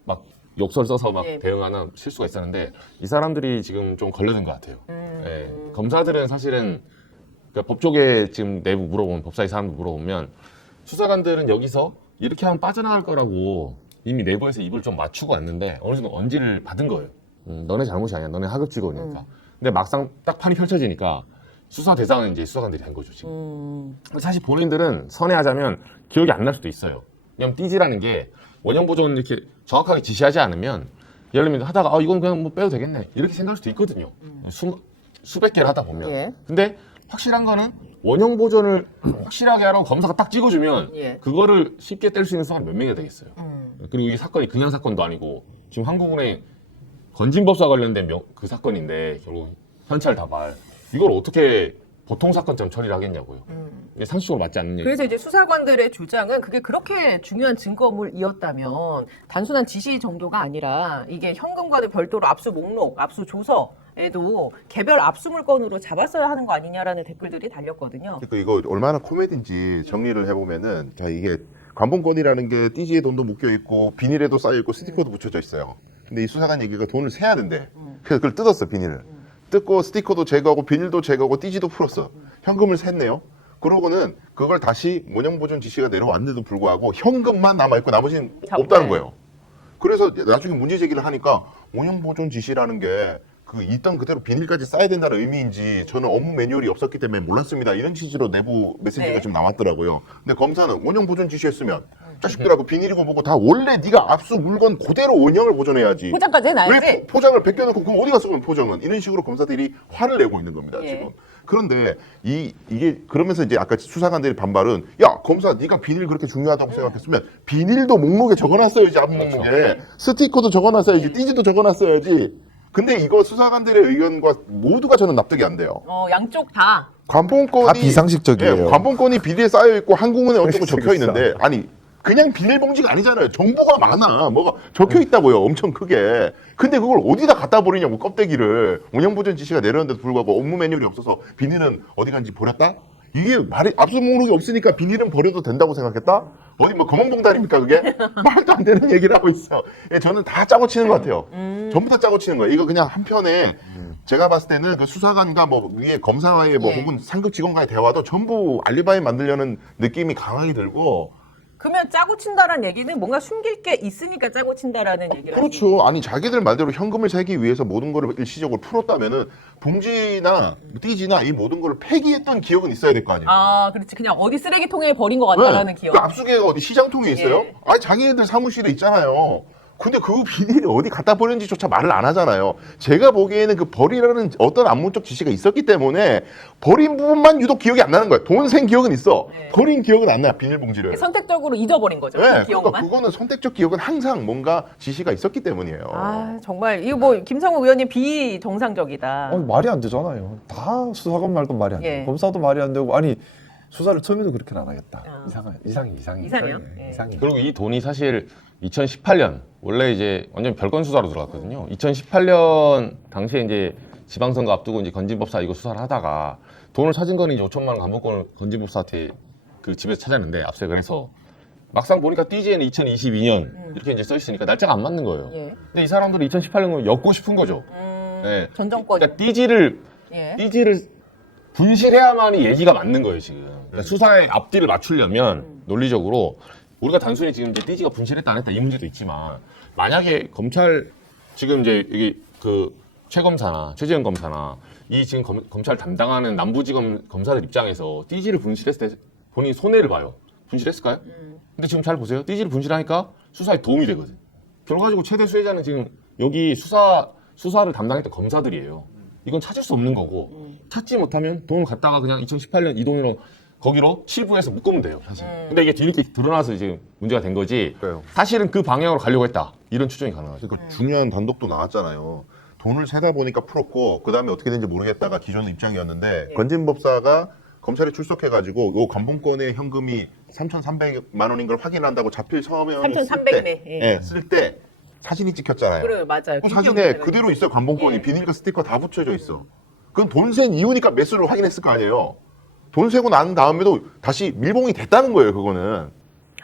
막 욕설 써서 막 예. 대응하는 실수가 있었는데 이 사람들이 지금 좀 걸려든 것 같아요. 예. 검사들은 사실은 그러니까 법 쪽에 지금 내부 물어보면 법사위 사람들 물어보면 수사관들은 여기서 이렇게 하면 빠져나갈 거라고 이미 내부에서 입을 좀 맞추고 왔는데 어느 정도 언지를 받은 거예요. 너네 잘못이 아니야. 너네 하급 직원이니까. 근데 막상 딱 판이 펼쳐지니까 수사 대상은 이제 수사관들이 된 거죠 지금. 사실 본인들은 선회하자면 기억이 안 날 수도 있어요. 왜냐면 띠지라는 게 원형 보존 이렇게 정확하게 지시하지 않으면 예를 들면 하다가 이건 그냥 뭐 빼도 되겠네 이렇게 생각할 수도 있거든요. 수백 개를 하다 보면. 예. 근데 확실한 거는 원형 보존을 확실하게 하라고 검사가 딱 찍어주면 예. 그거를 쉽게 뗄 수 있는 사람이 몇 명이 되겠어요. 그리고 이 사건이 그냥 사건도 아니고 지금 한국은행 건진법사 관련된 그 사건인데 결국 현찰 다발 이걸 어떻게 보통 사건처럼 처리를 하겠냐고요. 이게 상식적으로 맞지 않는 얘기. 그래서 이제 수사관들의 주장은 그게 그렇게 중요한 증거물이었다면 단순한 지시 정도가 아니라 이게 현금과는 별도로 압수 목록, 압수 조서에도 개별 압수 물건으로 잡았어야 하는 거 아니냐라는 댓글들이 달렸거든요. 그러니까 이거 얼마나 코미디인지 정리를 해보면은 자 이게 관본권이라는 게 띠지에 돈도 묶여 있고 비닐에도 쌓여 있고 스티커도 붙여져 있어요. 근데 이 수사관 얘기가 돈을 세야 된대. 그래서 그걸 뜯었어 비닐을. 뜯고 스티커도 제거하고 비닐도 제거하고 띠지도 풀었어. 현금을 샜네요. 그러고는 그걸 다시 원형 보존 지시가 내려왔는데도 불구하고 현금만 남아 있고 나머지는 없다는 거예요. 그래서 나중에 문제 제기를 하니까 원형 보존 지시라는 게 그 있던 그대로 비닐까지 쌓아야 된다는 의미인지 저는 업무 매뉴얼이 없었기 때문에 몰랐습니다. 이런 취지로 내부 메시지가 네. 지금 나왔더라고요. 근데 검사는 원형 보존 지시했으면 자식들하고 비닐이고 뭐고 다 원래 네가 압수 물건 그대로 원형을 보존해야지. 포장까지 해놔야지. 왜 포장을 벗겨놓고 그럼 어디 갔어 그럼 포장은 이런 식으로 검사들이 화를 내고 있는 겁니다 예. 지금. 그런데 이게 그러면서 이제 아까 수사관들의 반발은 야 검사 네가 비닐 그렇게 중요하다고 생각했으면 비닐도 목록에 적어놨어야지 앞 목록에 스티커도 적어놨어야지 띠지도 적어놨어야지. 근데 이거 수사관들의 의견과 모두가 저는 납득이 안 돼요. 양쪽 다. 관본권이 다 비상식적이에요. 예, 관본권이 비리에 쌓여 있고 한국은행 어쩌고 적혀 그렇죠. 있는데 아니 그냥 비닐봉지가 아니잖아요. 정보가 많아. 뭐가 적혀 있다고요. 엄청 크게. 근데 그걸 어디다 갖다 버리냐고 껍데기를. 운영보전 지시가 내렸는데도 불구하고 업무 매뉴얼이 없어서 비닐은 어디 간지 버렸다? 이게 말이 압수 목록이 없으니까 비닐은 버려도 된다고 생각했다? 어디 뭐 거멍봉다리입니까 그게? 말도 안 되는 얘기를 하고 있어. 예, 저는 다 짜고 치는 것 같아요. 전부 다 짜고 치는 거예요. 이거 그냥 한편에 제가 봤을 때는 그 수사관과 뭐 위에 검사와의 뭐 예. 혹은 상급 직원과의 대화도 전부 알리바이 만들려는 느낌이 강하게 들고 그러면 짜고 친다라는 얘기는 뭔가 숨길 게 있으니까 짜고 친다라는 얘기를 하시는 그렇죠. 아니 자기들 말대로 현금을 세기 위해서 모든 거를 일시적으로 풀었다면은 봉지나 띠지나 이 모든 거를 폐기했던 기억은 있어야 될 거 아니에요. 아, 그렇지. 그냥 어디 쓰레기통에 버린 것 같다라는 네. 기억. 그 압수계가 어디 시장통에 있어요? 예. 아니 자기네들 사무실에 있잖아요. 근데 그 비닐이 어디 갖다 버렸는지조차 말을 안 하잖아요. 제가 보기에는 그 버리라는 어떤 암묵적 지시가 있었기 때문에 버린 부분만 유독 기억이 안 나는 거예요. 돈 센 기억은 있어. 네. 버린 기억은 안 나요. 비닐봉지를. 선택적으로 잊어버린 거죠. 그 네, 그러니까 기억만. 그거는 선택적 기억은 항상 뭔가 지시가 있었기 때문이에요. 아, 정말 이거 뭐 김상우 의원님 비정상적이다. 말이 안 되잖아요. 다 수사관 말도 말이 안 예. 되고 검사도 말이 안 되고 아니 수사를 처음에도 그렇게는 안 하겠다. 아. 이상해요. 예. 이상해. 그리고 이 돈이 사실 2018년 원래 이제 완전 별건 수사로 들어갔거든요. 2018년 당시에 이제 지방선거 앞두고 이제 건진법사 이거 수사를 하다가 돈을 찾은 거는 이제 5천만 원 감독권을 건진법사한테 그 집에서 찾았는데 압수색을 해서 막상 보니까 띠지에는 2022년 이렇게 이제 써 있으니까 날짜가 안 맞는 거예요. 예. 근데 이 사람들은 2018년을 엮고 싶은 거죠. 네. 전 정권. 그러니까 띠지를 예. 분실해야만이 얘기가 맞는 거예요 지금. 그러니까 수사의 앞뒤를 맞추려면 논리적으로 우리가 단순히 지금 이제 띠지가 분실했다 안 했다 이 문제도 있지만 만약에 검찰 지금 이제 여기 그 최 검사나 최재형 검사나 이 지금 검찰 담당하는 남부지검 검사들 입장에서 띠지를 분실했을 때 본인이 손해를 봐요. 분실했을까요? 근데 지금 잘 보세요. 띠지를 분실하니까 수사에 도움이 되거든. 결과적으로 최대 수혜자는 지금 여기 수사를 담당했던 검사들이에요. 이건 찾을 수 없는 거고 찾지 못하면 돈을 갖다가 그냥 2018년 이 돈으로 거기로 실부해서 묶으면 돼요 사실. 근데 이게 뒤늦게 드러나서 지금 문제가 된 거지. 그래요. 사실은 그 방향으로 가려고 했다 이런 추정이 가능하죠. 그 중요한 단독도 나왔잖아요. 돈을 세다 보니까 풀었고 그 다음에 어떻게 된지 모르겠다가 기존 입장이었는데 건진법사가 검찰에 출석해가지고 요 감봉권의 현금이 3,300만 원인 걸 확인한다고 자필 서명을 3,300네. 쓸 때 사진이 찍혔잖아요. 그래 맞아요. 그 사진에 그대로 있어요. 감봉권이 비닐과 스티커 다 붙여져 있어. 그건 돈 센 이유니까 매수를 확인했을 거 아니에요. 돈 세고 난 다음에도 다시 밀봉이 됐다는 거예요. 그거는.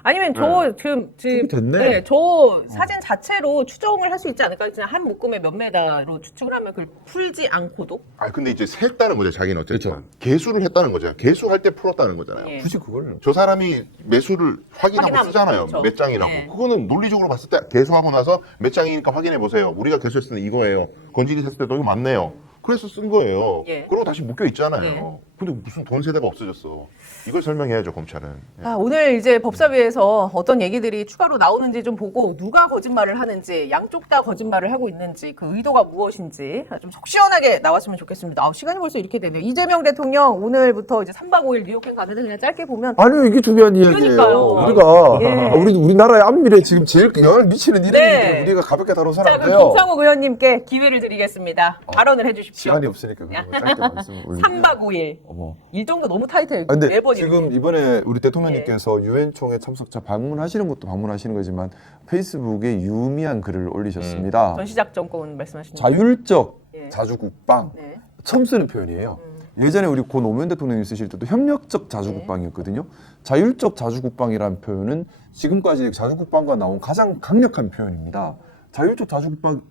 아니면 저 지금 됐네. 네, 저 사진 자체로 추정을 할 수 있지 않을까요? 그냥 한 묶음에 몇 메다로 추측을 하면 그걸 풀지 않고도. 아 근데 이제 셌다는 거죠. 자기는 어쨌든 그렇죠. 개수를 했다는 거죠. 개수할 때 풀었다는 거잖아요. 예. 굳이 그걸 저 사람이 매수를 확인하고 확인하면 쓰잖아요. 그렇죠. 몇 장이라고. 네. 그거는 논리적으로 봤을 때 개수하고 나서 몇 장이니까 확인해 보세요. 우리가 개수했을 때 이거예요. 건진이 셌을 때도 이거 맞네요. 그래서 쓴 거예요. 예. 그리고 다시 묶여 있잖아요. 예. 근데 무슨 돈 세대가 없어졌어. 이걸 설명해야죠, 검찰은. 예. 아, 오늘 이제 법사위에서 어떤 얘기들이 추가로 나오는지 좀 보고 누가 거짓말을 하는지 양쪽 다 거짓말을 하고 있는지 그 의도가 무엇인지 좀 속 시원하게 나왔으면 좋겠습니다. 아, 시간이 벌써 이렇게 되네요. 이재명 대통령 오늘부터 이제 3박 5일 뉴욕행 가는데 그냥 짧게 보면 아니요 이게 중요한 이야기예요. 그러니까요. 우리가 예. 우리나라의 안미래 지금 제일 영향을 미치는 일인데 네. 우리가 가볍게 다뤄서 자, 안 그럼 돼요. 김상욱 의원님께 기회를 드리겠습니다. 발언을 해주십시오. 시간이 없으니까 그거 짧게 말씀을 올릴게요. 3박 5일. 어머. 일정도 너무 타이트해요. 아, 근데 매번 지금 이렇게. 이번에 우리 대통령님께서 유엔 총회 참석자 방문하시는 것도 방문하시는 거지만 페이스북에 유의미한 글을 올리셨습니다. 전시작전권 말씀하시는 거예요? 자율적 예. 자주국방 네. 처음 쓰는 표현이에요. 예전에 우리 고 노무현 대통령이 쓰실 때도 협력적 자주국방이었거든요. 자율적 자주국방이라는 표현은 지금까지 자주국방과 나온 가장 강력한 표현입니다. 자율적 자주국방을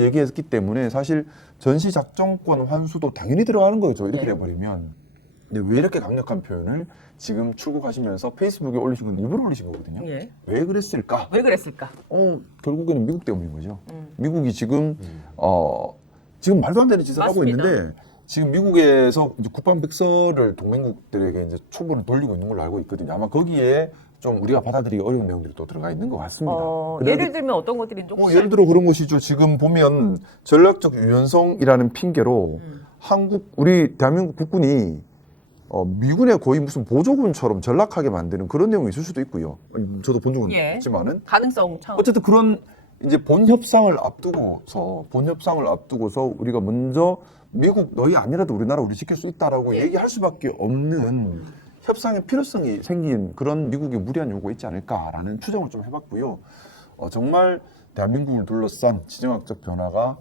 얘기했기 때문에 사실 전시작전권 환수도 당연히 들어가는 거죠. 이렇게 네. 돼버리면. 근데 왜 이렇게 강력한 표현을 지금 출국하시면서 페이스북에 올리신 건 일부러 올리신 거거든요. 예. 왜 그랬을까? 왜 그랬을까? 결국에는 미국 때문인 거죠. 미국이 지금 지금 말도 안 되는 짓을 맞습니다. 하고 있는데 지금 미국에서 이제 국방백서를 동맹국들에게 이제 초보를 돌리고 있는 걸로 알고 있거든요. 아마 거기에 좀 우리가 받아들이기 어려운 내용들이 또 들어가 있는 것 같습니다. 예를 들면 어떤 것들이 좀 예를 들어 그런 것이죠. 지금 보면 전략적 유연성이라는 핑계로 우리 대한민국 국군이 미군의 거의 무슨 보조군처럼 전락하게 만드는 그런 내용이 있을 수도 있고요. 저도 본 적은 예. 없지만은 가능성 참. 어쨌든 그런 이제 본 협상을 앞두고서 우리가 먼저 미국 너희 아니라도 우리나라 우리 지킬 수 있다라고 얘기할 수밖에 없는 협상의 필요성이 생긴 그런 미국의 무리한 요구가 있지 않을까라는 추정을 좀 해봤고요. 정말 대한민국을 둘러싼 지정학적 변화가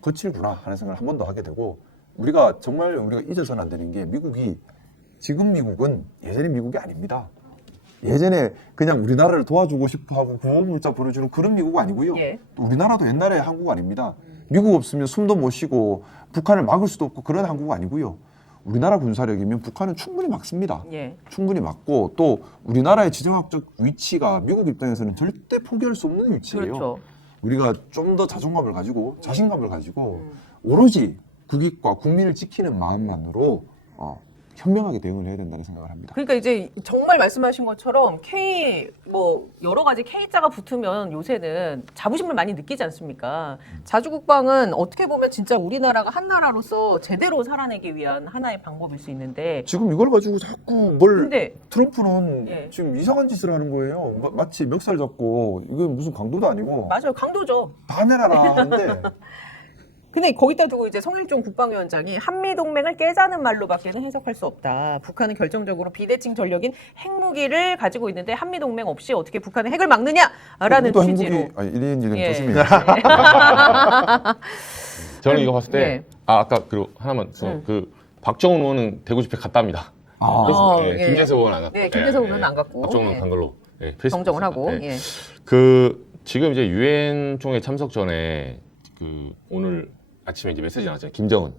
거칠구나 하는 생각을 한 번 더 하게 되고 우리가 잊어서는 안 되는 게 미국이 지금 미국은 예전의 미국이 아닙니다. 예전에 그냥 우리나라를 도와주고 싶어하고 구호물자 보내주는 그런 미국 아니고요. 예. 또 우리나라도 옛날에 한국 아닙니다. 미국 없으면 숨도 못 쉬고 북한을 막을 수도 없고 그런 한국 아니고요. 우리나라 군사력이면 북한은 충분히 막습니다. 예. 충분히 막고 또 우리나라의 지정학적 위치가 미국 입장에서는 절대 포기할 수 없는 위치예요. 그렇죠. 우리가 좀 더 자존감을 가지고 자신감을 가지고 오로지 국익과 국민을 지키는 마음만으로 현명하게 대응을 해야 된다는 생각을 합니다. 그러니까 이제 정말 말씀하신 것처럼 K 뭐 여러 가지 K자가 붙으면 요새는 자부심을 많이 느끼지 않습니까? 자주국방은 어떻게 보면 진짜 우리나라가 한 나라로서 제대로 살아내기 위한 하나의 방법일 수 있는데 지금 이걸 가지고 자꾸 뭘 근데 트럼프는 예. 지금 이상한 짓을 하는 거예요. 마치 멱살 잡고 이게 무슨 강도도 아니고 맞아요. 강도죠. 다 내놔라 하는데 근데 거기다 두고 이제 성일종 국방위원장이 한미동맹을 깨자는 말로밖에는 해석할 수 없다. 북한은 결정적으로 비대칭 전력인 핵무기를 가지고 있는데 한미동맹 없이 어떻게 북한의 핵을 막느냐라는 또 취지로. 행복이 아니 1인 1은 예. 조심해요. 저는 이거 봤을 때 네. 아까 그리고 하나만 그 박정훈 의원은 대구 집회 갔답니다. 예. 김재석 의원 안 갔고. 네, 김재석 의원은 안 갔고. 박정훈은 예. 간 걸로. 네, 페이스북 정정을 하고. 네. 예. 그 지금 이제 유엔 총회 참석 전에 그 오늘 아침에 이제 메시지 나왔잖아요. 김정은.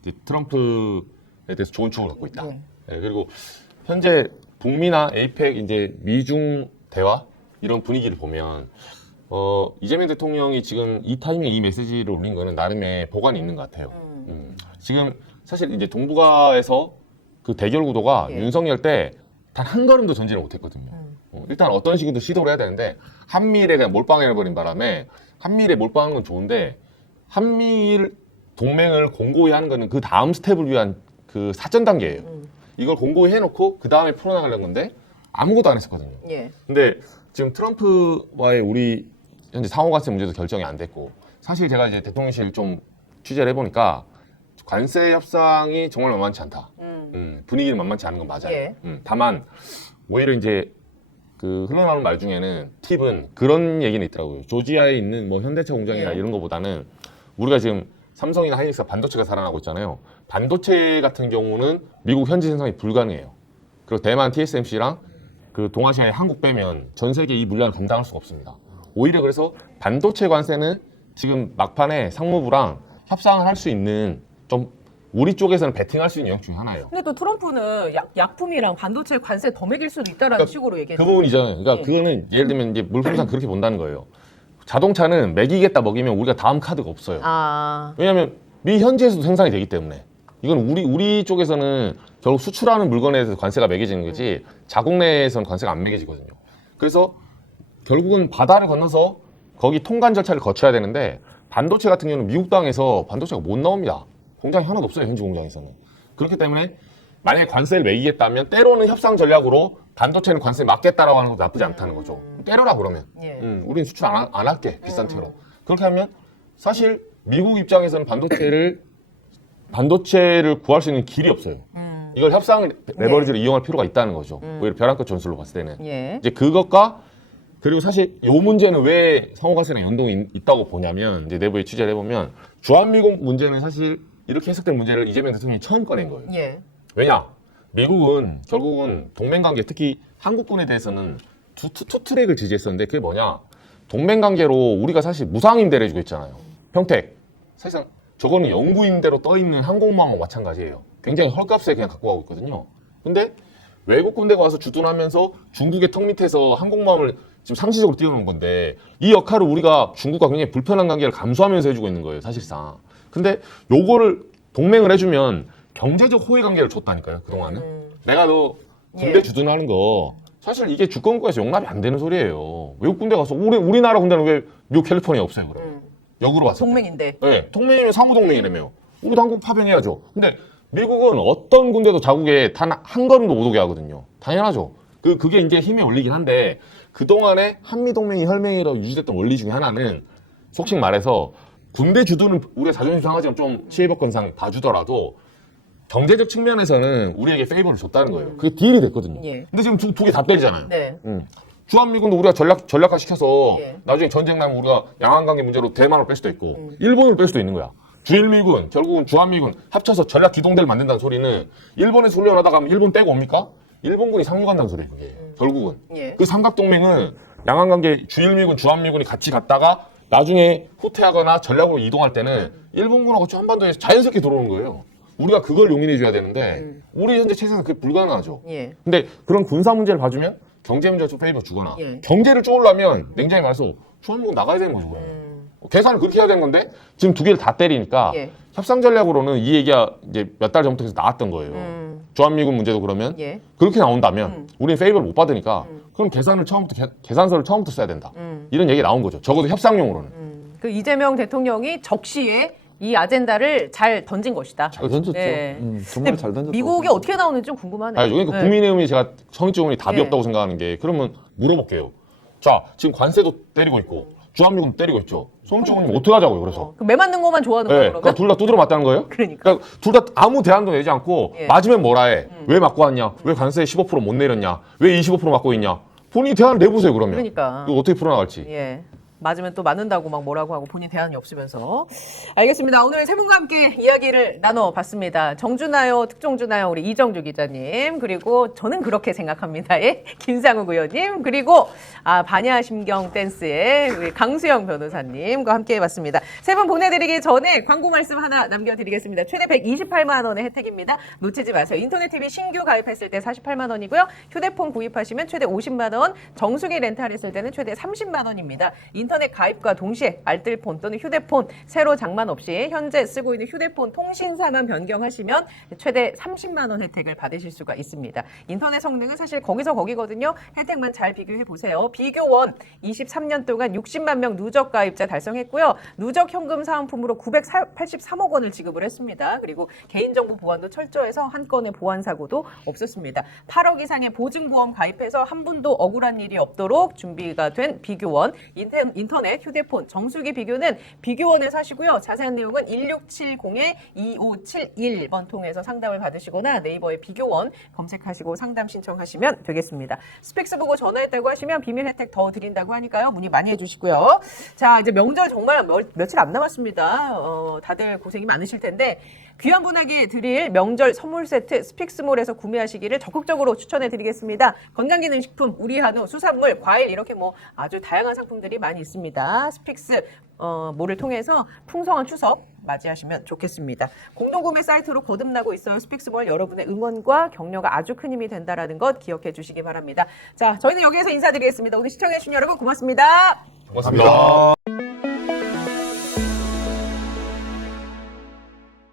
이제 트럼프에 대해서 좋은 추억을 갖고 있다. 네. 네, 그리고 현재 북미나 에이펙 이제 미중 대화 이런 분위기를 보면 이재명 대통령이 지금 이 타이밍에 이 메시지를 올린 거는 나름의 보관이 있는 것 같아요. 지금 사실 이제 동북아에서 그 대결 구도가 예. 윤석열 때 단 한 걸음도 전진을 못했거든요. 일단 어떤 식으로 시도를 해야 되는데 한미일에 그냥 몰빵해버린 바람에 한미일에 몰빵하는 건 좋은데 한미일 동맹을 공고히 하는 거는 그 다음 스텝을 위한 그 사전 단계예요. 이걸 공고히 해놓고 그 다음에 풀어나가려는 건데 아무것도 안 했었거든요. 예. 근데 지금 트럼프와의 우리 현재 상호관세 문제도 결정이 안 됐고 사실 제가 이제 대통령실 좀 취재를 해보니까 관세 협상이 정말 만만치 않다. 분위기는 만만치 않은 건 맞아요. 예. 다만 오히려 이제 그 흘러나오는 말 중에는 팁은 그런 얘기는 있더라고요. 조지아에 있는 뭐 현대차 공장이나 예. 이런 거보다는 우리가 지금 삼성이나 하이닉스가 반도체가 살아나고 있잖아요. 반도체 같은 경우는 미국 현지 생산이 불가능해요. 그리고 대만 TSMC랑 그 동아시아에 한국 빼면 전 세계 이 물량을 감당할 수가 없습니다. 오히려 그래서 반도체 관세는 지금 막판에 상무부랑 협상을 할 수 있는 좀 우리 쪽에서는 베팅할 수 있는 영역 중에 하나예요. 근데 또 트럼프는 약품이랑 반도체 관세 더 매길 수도 있다라는 식으로 얘기했어요. 그 부분이잖아요. 그러니까 예. 그거는 예를 들면 이제 물품상 그렇게 본다는 거예요. 자동차는 먹이겠다 먹이면 우리가 다음 카드가 없어요. 아. 왜냐하면 미 현지에서도 생산이 되기 때문에 이건 우리 쪽에서는 결국 수출하는 물건에 대해서 관세가 매겨지는 거지 자국 내에서는 관세가 안 매겨지거든요. 그래서 결국은 바다를 건너서 거기 통관 절차를 거쳐야 되는데 반도체 같은 경우는 미국 땅에서 반도체가 못 나옵니다. 공장이 하나도 없어요. 현지 공장에서는. 그렇기 때문에 만약에 관세를 매기겠다면 때로는 협상 전략으로 반도체는 관세 맞겠다라고 하는 것도 나쁘지 않다는 거죠. 때려라 그러면. 예. 우리는 수출 안 할게. 비싼 채로. 그렇게 하면 사실 미국 입장에서는 반도체를 구할 수 있는 길이 없어요. 이걸 협상 레버리지로 이용할 필요가 있다는 거죠. 오히려 벼랑끝 전술로 봤을 때는. 예. 이제 그것과 그리고 사실 이 문제는 왜 상호관세랑 연동이 있다고 보냐면 이제 내부에 취재를 해보면 주한미군 문제는 사실 이렇게 해석된 문제를 이재명 대통령이 처음 꺼낸 거예요. 예. 왜냐? 미국은 결국은 동맹관계 특히 한국군에 대해서는 투트랙을 지지했었는데 그게 뭐냐? 동맹관계로 우리가 사실 무상 임대를 해주고 있잖아요. 평택. 사실상 저거는 영구 임대로 떠있는 항공모함과 마찬가지예요. 굉장히 헐값에 그냥 갖고 가고 있거든요. 근데 외국 군대가 와서 주둔하면서 중국의 턱 밑에서 항공모함을 지금 상시적으로 띄워놓은 건데 이 역할을 우리가 중국과 굉장히 불편한 관계를 감수하면서 해주고 있는 거예요. 사실상. 근데 요거를 동맹을 해주면 경제적 호의 관계를 줬다니까요. 그동안은. 내가 너 군대 예. 주둔하는 거 사실 이게 주권국가에서 용납이 안 되는 소리예요. 외국 군대 가서 우리나라 군대는 왜 미국 캘리포니아 없어요? 그러면. 역으로 왔을 때. 동맹인데. 네, 동맹이면 상호동맹이라며요. 우리도 항공 파병해야죠. 근데 미국은 어떤 군대도 자국에 단 한 걸음도 못 오게 하거든요. 당연하죠. 그게 이제 힘에 올리긴 한데 그동안에 한미동맹이 혈맹이라고 유지됐던 원리 중에 하나는 속칭 말해서 군대 주둔은 우리가 자존심 상하지만 좀 시혜법권상 봐주더라도 경제적 측면에서는 우리에게 페이버를 줬다는 거예요. 그게 딜이 됐거든요. 예. 근데 지금 두 개 다 때리잖아요. 네. 주한미군도 우리가 전략화 시켜서 예. 나중에 전쟁 나면 우리가 양안관계 문제로 대만을 뺄 수도 있고 일본을 뺄 수도 있는 거야. 주일미군, 결국은 주한미군 합쳐서 전략 기동대를 만든다는 소리는 일본에서 훈련하다가 하면 일본 떼고 옵니까? 일본군이 상륙한다는 소리예요, 그게. 결국은. 예. 그 삼각동맹은 양안관계 주일미군, 주한미군이 같이 갔다가 나중에 후퇴하거나 전략으로 이동할 때는 일본군하고 한반도에서 자연스럽게 들어오는 거예요. 우리가 그걸 용인해줘야 되는데 우리 현재 체제에서 그게 불가능하죠. 예. 근데 그런 군사 문제를 봐주면 경제 문제가 좀 페이버 주거나 예. 경제를 쪼으려면 냉정히 말해서 주한미군 나가야 되는 거죠. 계산을 그렇게 해야 되는 건데 지금 두 개를 다 때리니까 예. 협상 전략으로는 이 얘기가 이제 몇 달 전부터 계속 나왔던 거예요. 주한미군 문제도 그러면 예. 그렇게 나온다면 우리는 페이버를 못 받으니까 그럼 계산을 처음부터 계산서를 처음부터 써야 된다. 이런 얘기 나온 거죠. 적어도 협상용으로는. 그 이재명 대통령이 적시에 이 아젠다를 잘 던진 것이다. 잘 던졌죠. 네. 정말 근데 잘 던졌죠. 미국이 어떻게 나오는지 좀 궁금하네요. 아니, 그러니까 네. 국민의힘이 제가 성의적으로 답이 예. 없다고 생각하는 게 그러면 물어볼게요. 자, 지금 관세도 때리고 있고 주한미군 때리고 있죠. 송영철 의원님 어떻게 하자고요, 그래서. 매 맞는 것만 좋아하는 네, 거야 그러니까 그러면? 둘 다 두드려 맞다는 거예요? 그러니까. 둘 다 아무 대안도 내지 않고 예. 맞으면 뭐라 해? 왜 맞고 왔냐? 왜 관세 15%못 내렸냐? 왜 25% 맞고 있냐? 본인이 대안을 내보세요, 그러면. 그러니까. 이거 어떻게 풀어나갈지. 예. 맞으면 또 맞는다고 막 뭐라고 하고 본인 대안이 없으면서. 알겠습니다. 오늘 세 분과 함께 이야기를 나눠봤습니다. 정주나요, 특종주나요, 우리 이정주 기자님, 그리고 저는 그렇게 생각합니다의 김상욱 의원님, 그리고 반야심경 댄스의 우리 강수영 변호사님과 함께 해봤습니다. 세 분 보내드리기 전에 광고 말씀 하나 남겨드리겠습니다. 최대 128만 원의 혜택입니다. 놓치지 마세요. 인터넷 TV 신규 가입했을 때 48만 원이고요. 휴대폰 구입하시면 최대 50만 원, 정수기 렌탈했을 때는 최대 30만 원입니다. 인터넷 가입과 동시에 알뜰폰 또는 휴대폰 새로 장만 없이 현재 쓰고 있는 휴대폰 통신사만 변경하시면 최대 30만 원 혜택을 받으실 수가 있습니다. 인터넷 성능은 사실 거기서 거기거든요. 혜택만 잘 비교해 보세요. 비교원 23년 동안 60만 명 누적 가입자 달성했고요. 누적 현금 사은품으로 983억 원을 지급을 했습니다. 그리고 개인정보 보안도 철저해서 한 건의 보안 사고도 없었습니다. 8억 이상의 보증보험 가입해서 한 분도 억울한 일이 없도록 준비가 된 비교원 인터넷, 휴대폰, 정수기 비교는 비교원에서 하시고요. 자세한 내용은 1670-2571번 통해서 상담을 받으시거나 네이버에 비교원 검색하시고 상담 신청하시면 되겠습니다. 스펙스 보고 전화했다고 하시면 비밀 혜택 더 드린다고 하니까요. 문의 많이 해주시고요. 자, 이제 명절 정말 며칠 안 남았습니다. 다들 고생이 많으실 텐데 귀한 분에게 드릴 명절 선물 세트 스픽스몰에서 구매하시기를 적극적으로 추천해 드리겠습니다. 건강기능식품, 우리 한우, 수산물, 과일 이렇게 뭐 아주 다양한 상품들이 많이 있습니다. 스픽스 몰을 통해서 풍성한 추석 맞이하시면 좋겠습니다. 공동구매 사이트로 거듭나고 있어요. 스픽스몰 여러분의 응원과 격려가 아주 큰 힘이 된다는 것 기억해 주시기 바랍니다. 자, 저희는 여기에서 인사드리겠습니다. 오늘 시청해 주신 여러분 고맙습니다. 고맙습니다.